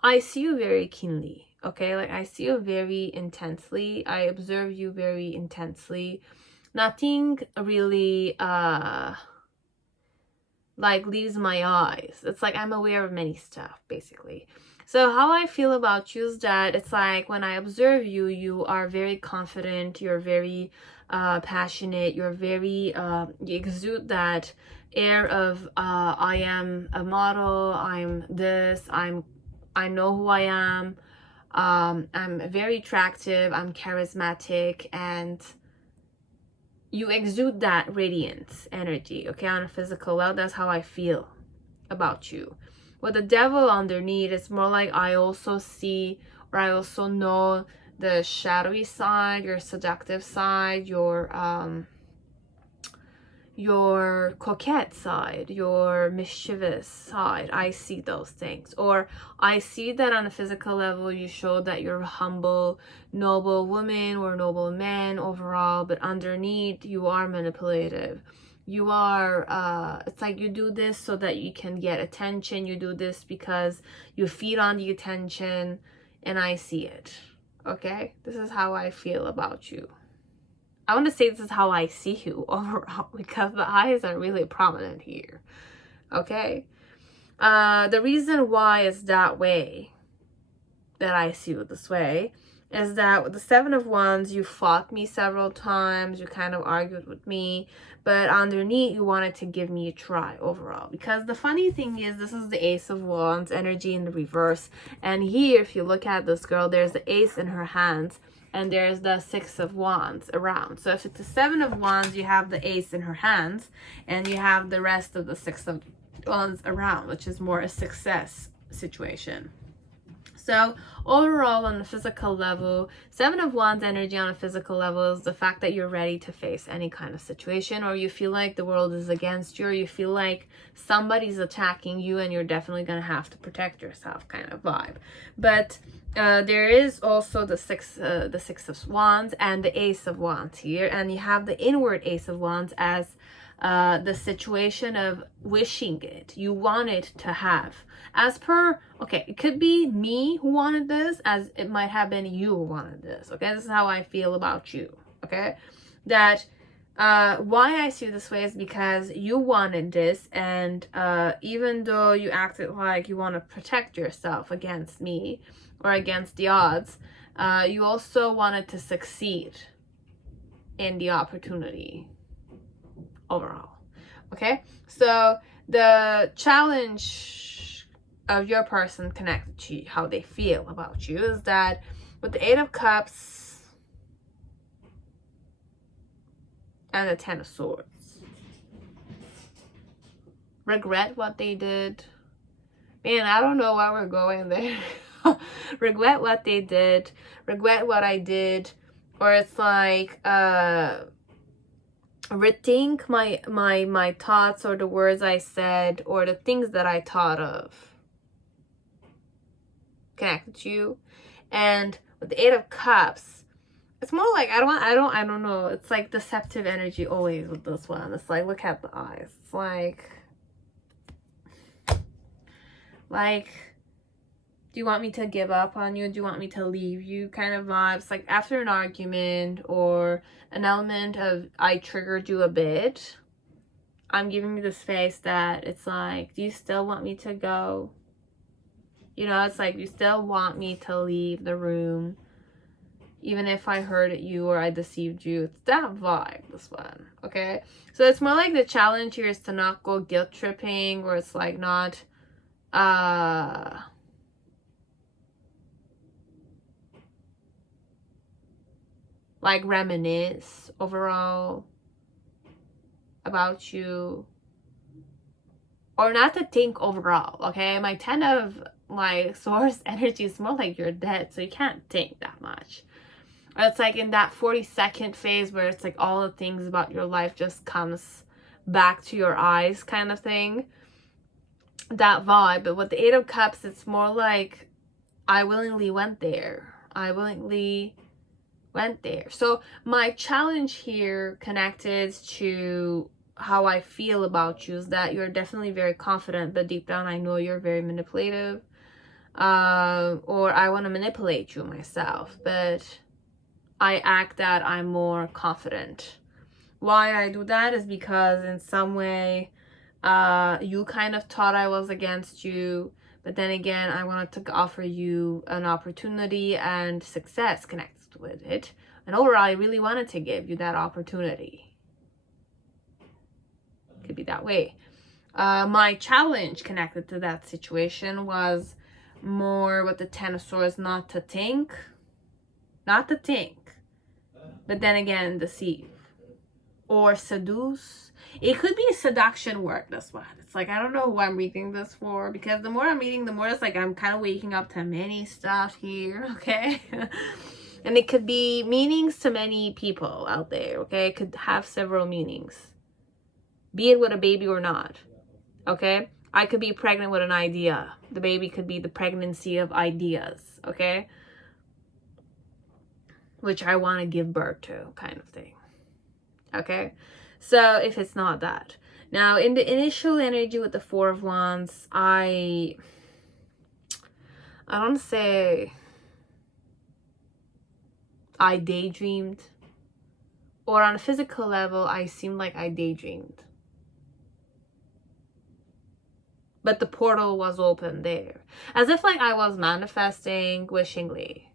I see you very keenly. Okay, like I see you very intensely. I observe you very intensely. Nothing really like leaves my eyes. It's like I'm aware of many stuff basically. So how I feel about you is that it's like when I observe you, you are very confident, you're very passionate, you're very you exude that air of I am a model, I'm this, I know who I am, I'm very attractive, I'm charismatic, and you exude that radiance energy. Okay, on a physical level, that's how I feel about you. With the Devil underneath, it's more like I also see, or I also know the shadowy side, your seductive side, your coquette side, your mischievous side. I see those things. Or I see that on a physical level, you show that you're a humble, noble woman or noble man overall, but underneath you are manipulative. You are, it's like you do this so that you can get attention. You do this because you feed on the attention, and I see it. Okay? This is how I feel about you. I want to say this is how I see you overall because the eyes are really prominent here. Okay? The reason why it's that way, that I see you this way, is that with the Seven of Wands, you fought me several times, you kind of argued with me, but underneath you wanted to give me a try overall. Because the funny thing is, this is the Ace of Wands energy in the reverse, and here if you look at this girl, there's the Ace in her hands and there's the Six of Wands around. So if it's the Seven of Wands, you have the Ace in her hands and you have the rest of the Six of Wands around, which is more a success situation. So overall, on the physical level, Seven of Wands energy on a physical level is the fact that you're ready to face any kind of situation, or you feel like the world is against you, or you feel like somebody's attacking you and you're definitely going to have to protect yourself kind of vibe. But There is also the six of wands and the ace of wands here, and you have the inward ace of wands as the situation of wishing it, you wanted to have, as per, okay, it could be me who wanted this, as it might have been you who wanted this. Okay, this is how I feel about you. Okay, that why I see this way is because you wanted this, and even though you acted like you want to protect yourself against me or against the odds, you also wanted to succeed in the opportunity overall. Okay, so the challenge of your person connected to how they feel about you is that with the 8 of Cups and the 10 of Swords, regret what they did. Man, I don't know why we're going there. Regret what they did, regret what I did, or it's like rethink my thoughts or the words I said or the things that I thought of connected to you. And with the 8 of Cups, it's more like I don't know, it's like deceptive energy always with this one. It's like, look at the eyes, it's like do you want me to give up on you? Do you want me to leave you kind of vibes? Like after an argument or an element of I triggered you a bit, I'm giving you the space that it's like, do you still want me to go? You know, it's like, you still want me to leave the room even if I hurt you or I deceived you. It's that vibe, this one. Okay, so it's more like the challenge here is to not go guilt tripping, or it's like not like reminisce overall about you, or not to think overall. Okay, my 10 of like Swords energy is more like you're dead, so you can't think that much. Or it's like in that 40-second phase where it's like all the things about your life just comes back to your eyes kind of thing, that vibe. But with the 8 of Cups, it's more like I willingly went there. I willingly went there. So my challenge here connected to how I feel about you is that you're definitely very confident, but deep down I know you're very manipulative, or I want to manipulate you myself, but I act that I'm more confident. Why I do that is because in some way you kind of thought I was against you, but then again I wanted to offer you an opportunity and success connected with it, and overall I really wanted to give you that opportunity. Could be that way. My challenge connected to that situation was more with the 10 of Swords, not to think, but then again deceive or seduce. It could be seduction work, this one. It's like, I don't know who I'm reading this for, because the more I'm reading, the more it's like I'm kind of waking up to many stuff here, okay? And it could be meanings to many people out there, okay? It could have several meanings, be it with a baby or not, okay? I could be pregnant with an idea. The baby could be the pregnancy of ideas, okay? Which I want to give birth to, kind of thing, okay? So if it's not that. Now, in the initial energy with the 4 of Wands, I don't say I daydreamed, or on a physical level, I seemed like I daydreamed. But the portal was open there. As if like I was manifesting wishingly.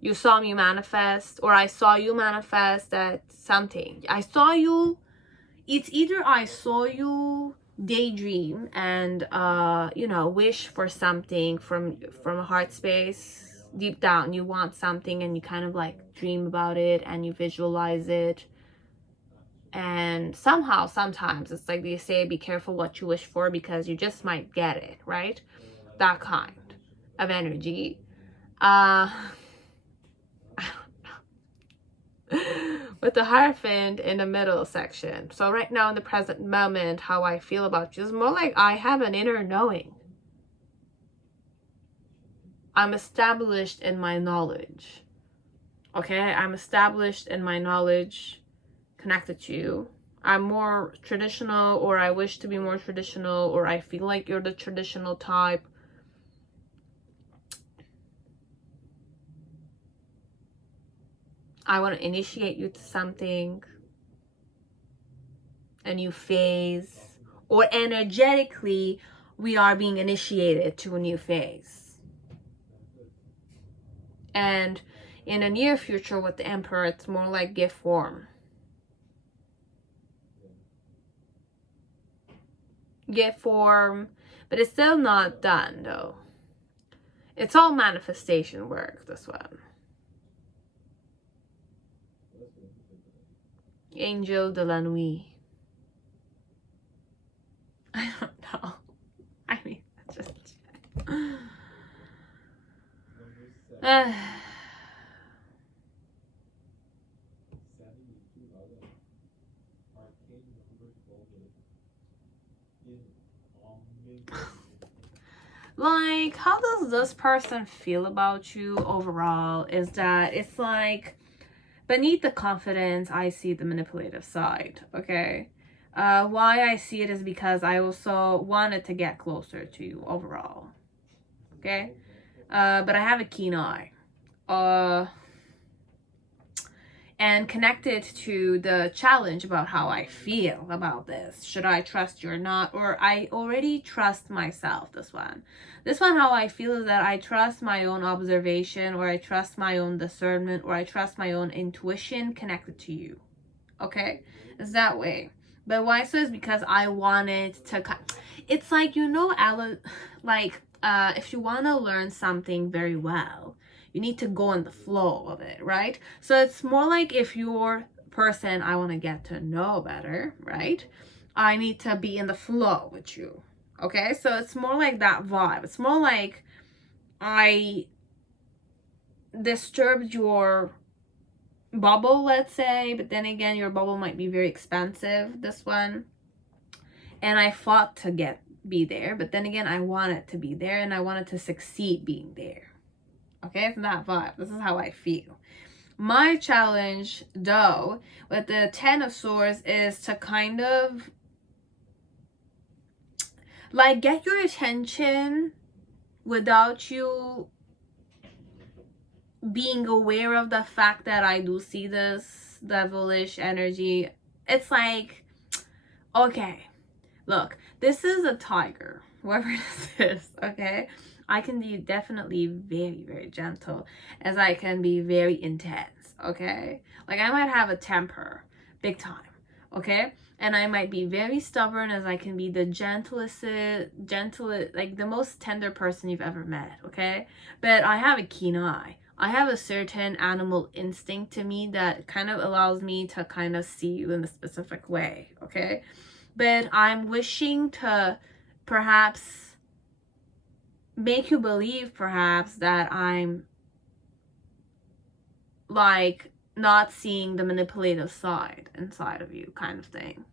You saw me manifest, or I saw you manifest at something. I saw you, it's either I saw you daydream and, you know, wish for something from a heart space. Deep down, you want something and you kind of like dream about it and you visualize it. And somehow, sometimes it's like they say, be careful what you wish for because you just might get it, right? That kind of energy. With the Hierophant in the middle section. So right now in the present moment, how I feel about you is more like I have an inner knowing. I'm established in my knowledge. Okay, I'm established in my knowledge connected to you. I'm more traditional, or I wish to be more traditional, or I feel like you're the traditional type. I want to initiate you to something, a new phase, or energetically, we are being initiated to a new phase. And in the near future with the Emperor, it's more like gift form. Gift form, but it's still not done though. It's all manifestation work, this one. Angel de la Nuit. I don't know. I mean, just like, how does this person feel about you overall? Is that it's like beneath the confidence, I see the manipulative side. Okay. Why I see it is because I also wanted to get closer to you overall. Okay. But I have a keen eye. And connected to the challenge about how I feel about this. Should I trust you or not? Or I already trust myself, this one. This one, how I feel is that I trust my own observation, or I trust my own discernment, or I trust my own intuition connected to you. Okay? It's that way. But why so is because I wanted to... It's like, you know, if you want to learn something very well, you need to go in the flow of it, right? So it's more like if you're a person I want to get to know better, right? I need to be in the flow with you, okay? So it's more like that vibe. It's more like I disturbed your bubble, let's say, but then again, your bubble might be very expensive, this one. And I fought to be there, but then again, I wanted to be there, and I wanted to succeed being there. Okay, it's that vibe. This is how I feel. My challenge, though, with the 10 of Swords is to kind of like get your attention without you being aware of the fact that I do see this devilish energy. It's like, okay, look, this is a tiger, whoever this is, okay? I can be definitely very, very gentle, as I can be very intense, okay? Like, I might have a temper, big time, okay? And I might be very stubborn, as I can be the gentlest, like the most tender person you've ever met, okay? But I have a keen eye. I have a certain animal instinct to me that kind of allows me to kind of see you in a specific way, okay? But I'm wishing to perhaps make you believe perhaps that I'm like not seeing the manipulative side inside of you, kind of thing.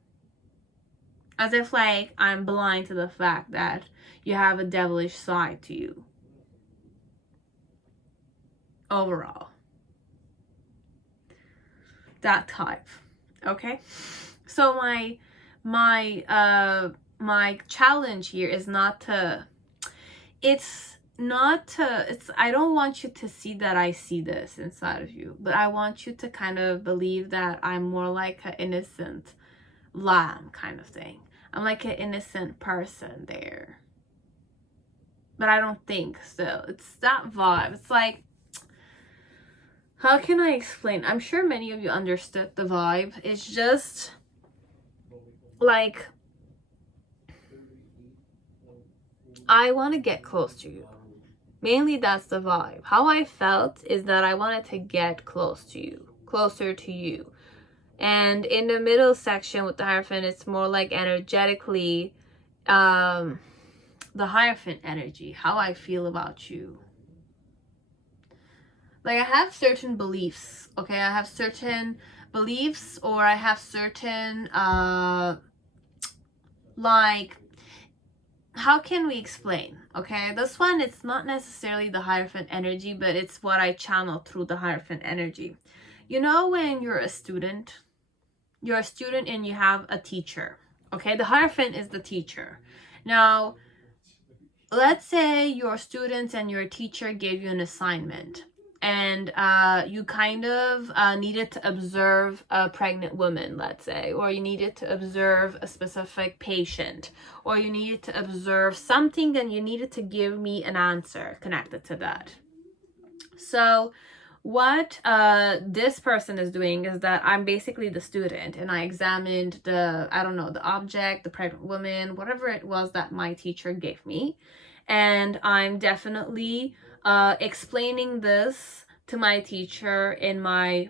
As if like I'm blind to the fact that you have a devilish side to you. Overall. That type. Okay? So my challenge here is not to... I don't want you to see that I see this inside of you, but I want you to kind of believe that I'm more like an innocent lamb kind of thing. I'm like an innocent person there. But I don't think so. It's that vibe. It's like, how can I explain? I'm sure many of you understood the vibe. It's just like, I want to get close to you. Mainly that's the vibe. How I felt is that I wanted to get close to you, closer to you. And in the middle section with the Hierophant, it's more like energetically, the Hierophant energy, how I feel about you. Like, I have certain beliefs, okay? I have certain beliefs, or I have certain, like, how can we explain? Okay, this one, it's not necessarily the Hierophant energy, but it's what I channel through the Hierophant energy. You know, when you're a student and you have a teacher. Okay, the Hierophant is the teacher. Now, let's say your students and your teacher gave you an assignment, and you kind of needed to observe a pregnant woman, let's say, or you needed to observe a specific patient, or you needed to observe something, and you needed to give me an answer connected to that. So what this person is doing is that I'm basically the student, and I examined the, I don't know, the object, the pregnant woman, whatever it was that my teacher gave me, and I'm definitely explaining this to my teacher in my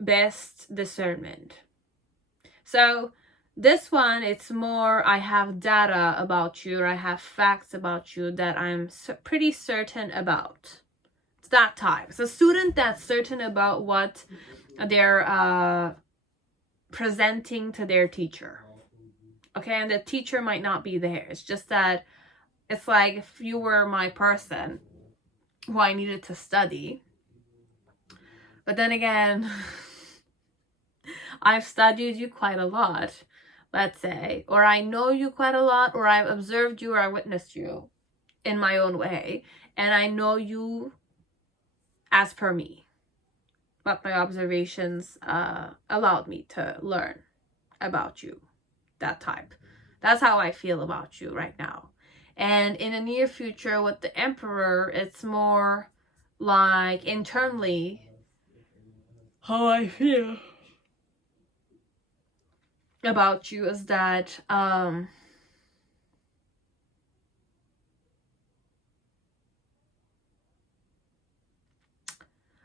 best discernment. So this one, it's more, I have data about you, or I have facts about you that I'm pretty certain about. It's that type. It's a student that's certain about what they're presenting to their teacher. Okay, and the teacher might not be there. It's just that it's like if you were my person who I needed to study. But then again, I've studied you quite a lot, let's say, or I know you quite a lot, or I've observed you, or I witnessed you in my own way, and I know you as per me, what my observations allowed me to learn about you, that type. That's how I feel about you right now. And in the near future with the Emperor, it's more like internally how I feel about you is that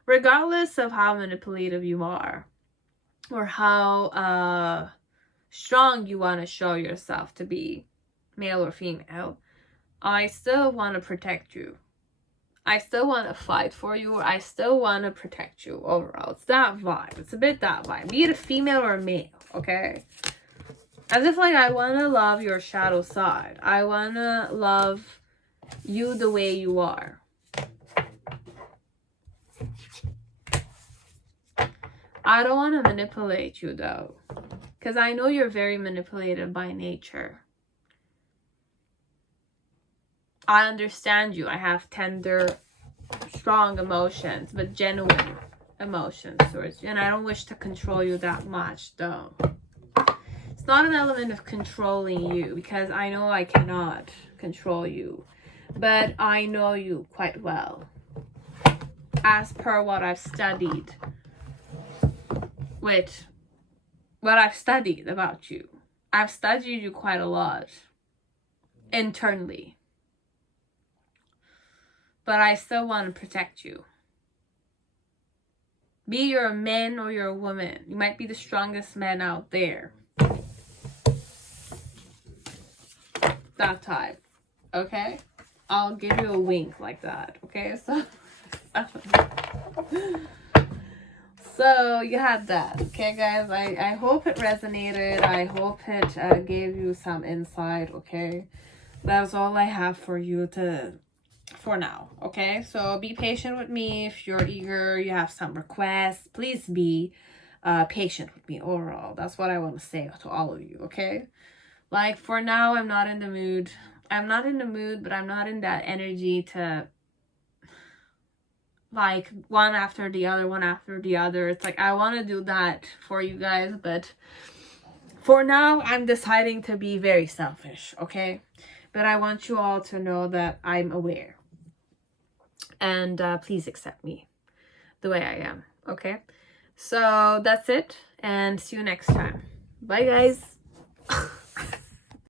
regardless of how manipulative you are, or how strong you want to show yourself to be, male or female, I still want to protect you. I still want to fight for you. I still want to protect you overall. It's that vibe. It's a bit that vibe. Be it a female or a male, okay? As if like I want to love your shadow side. I want to love you the way you are. I don't want to manipulate you though, because I know you're very manipulative by nature. I understand you. I have tender, strong emotions, but genuine emotions towards you. And I don't wish to control you that much, though. It's not an element of controlling you, because I know I cannot control you. But I know you quite well, as per what I've studied. With what I've studied about you. I've studied you quite a lot. Internally. But I still want to protect you. Be you're a man or you're a woman. You might be the strongest man out there. That type. Okay? I'll give you a wink like that. Okay? So you had that. Okay, guys? I hope it resonated. I hope it gave you some insight. Okay? That's all I have for you for now. Okay? So be patient with me. If you're eager, you have some requests, please be patient with me overall. That's what I want to say to all of you. Okay? Like, for now, I'm not in the mood. I'm not in the mood, but I'm not in that energy to, like, one after the other. It's like, I want to do that for you guys, but for now, I'm deciding to be very selfish, okay? But I want you all to know that I'm aware. And please accept me the way I am, okay? So that's it, and see you next time. Bye, guys.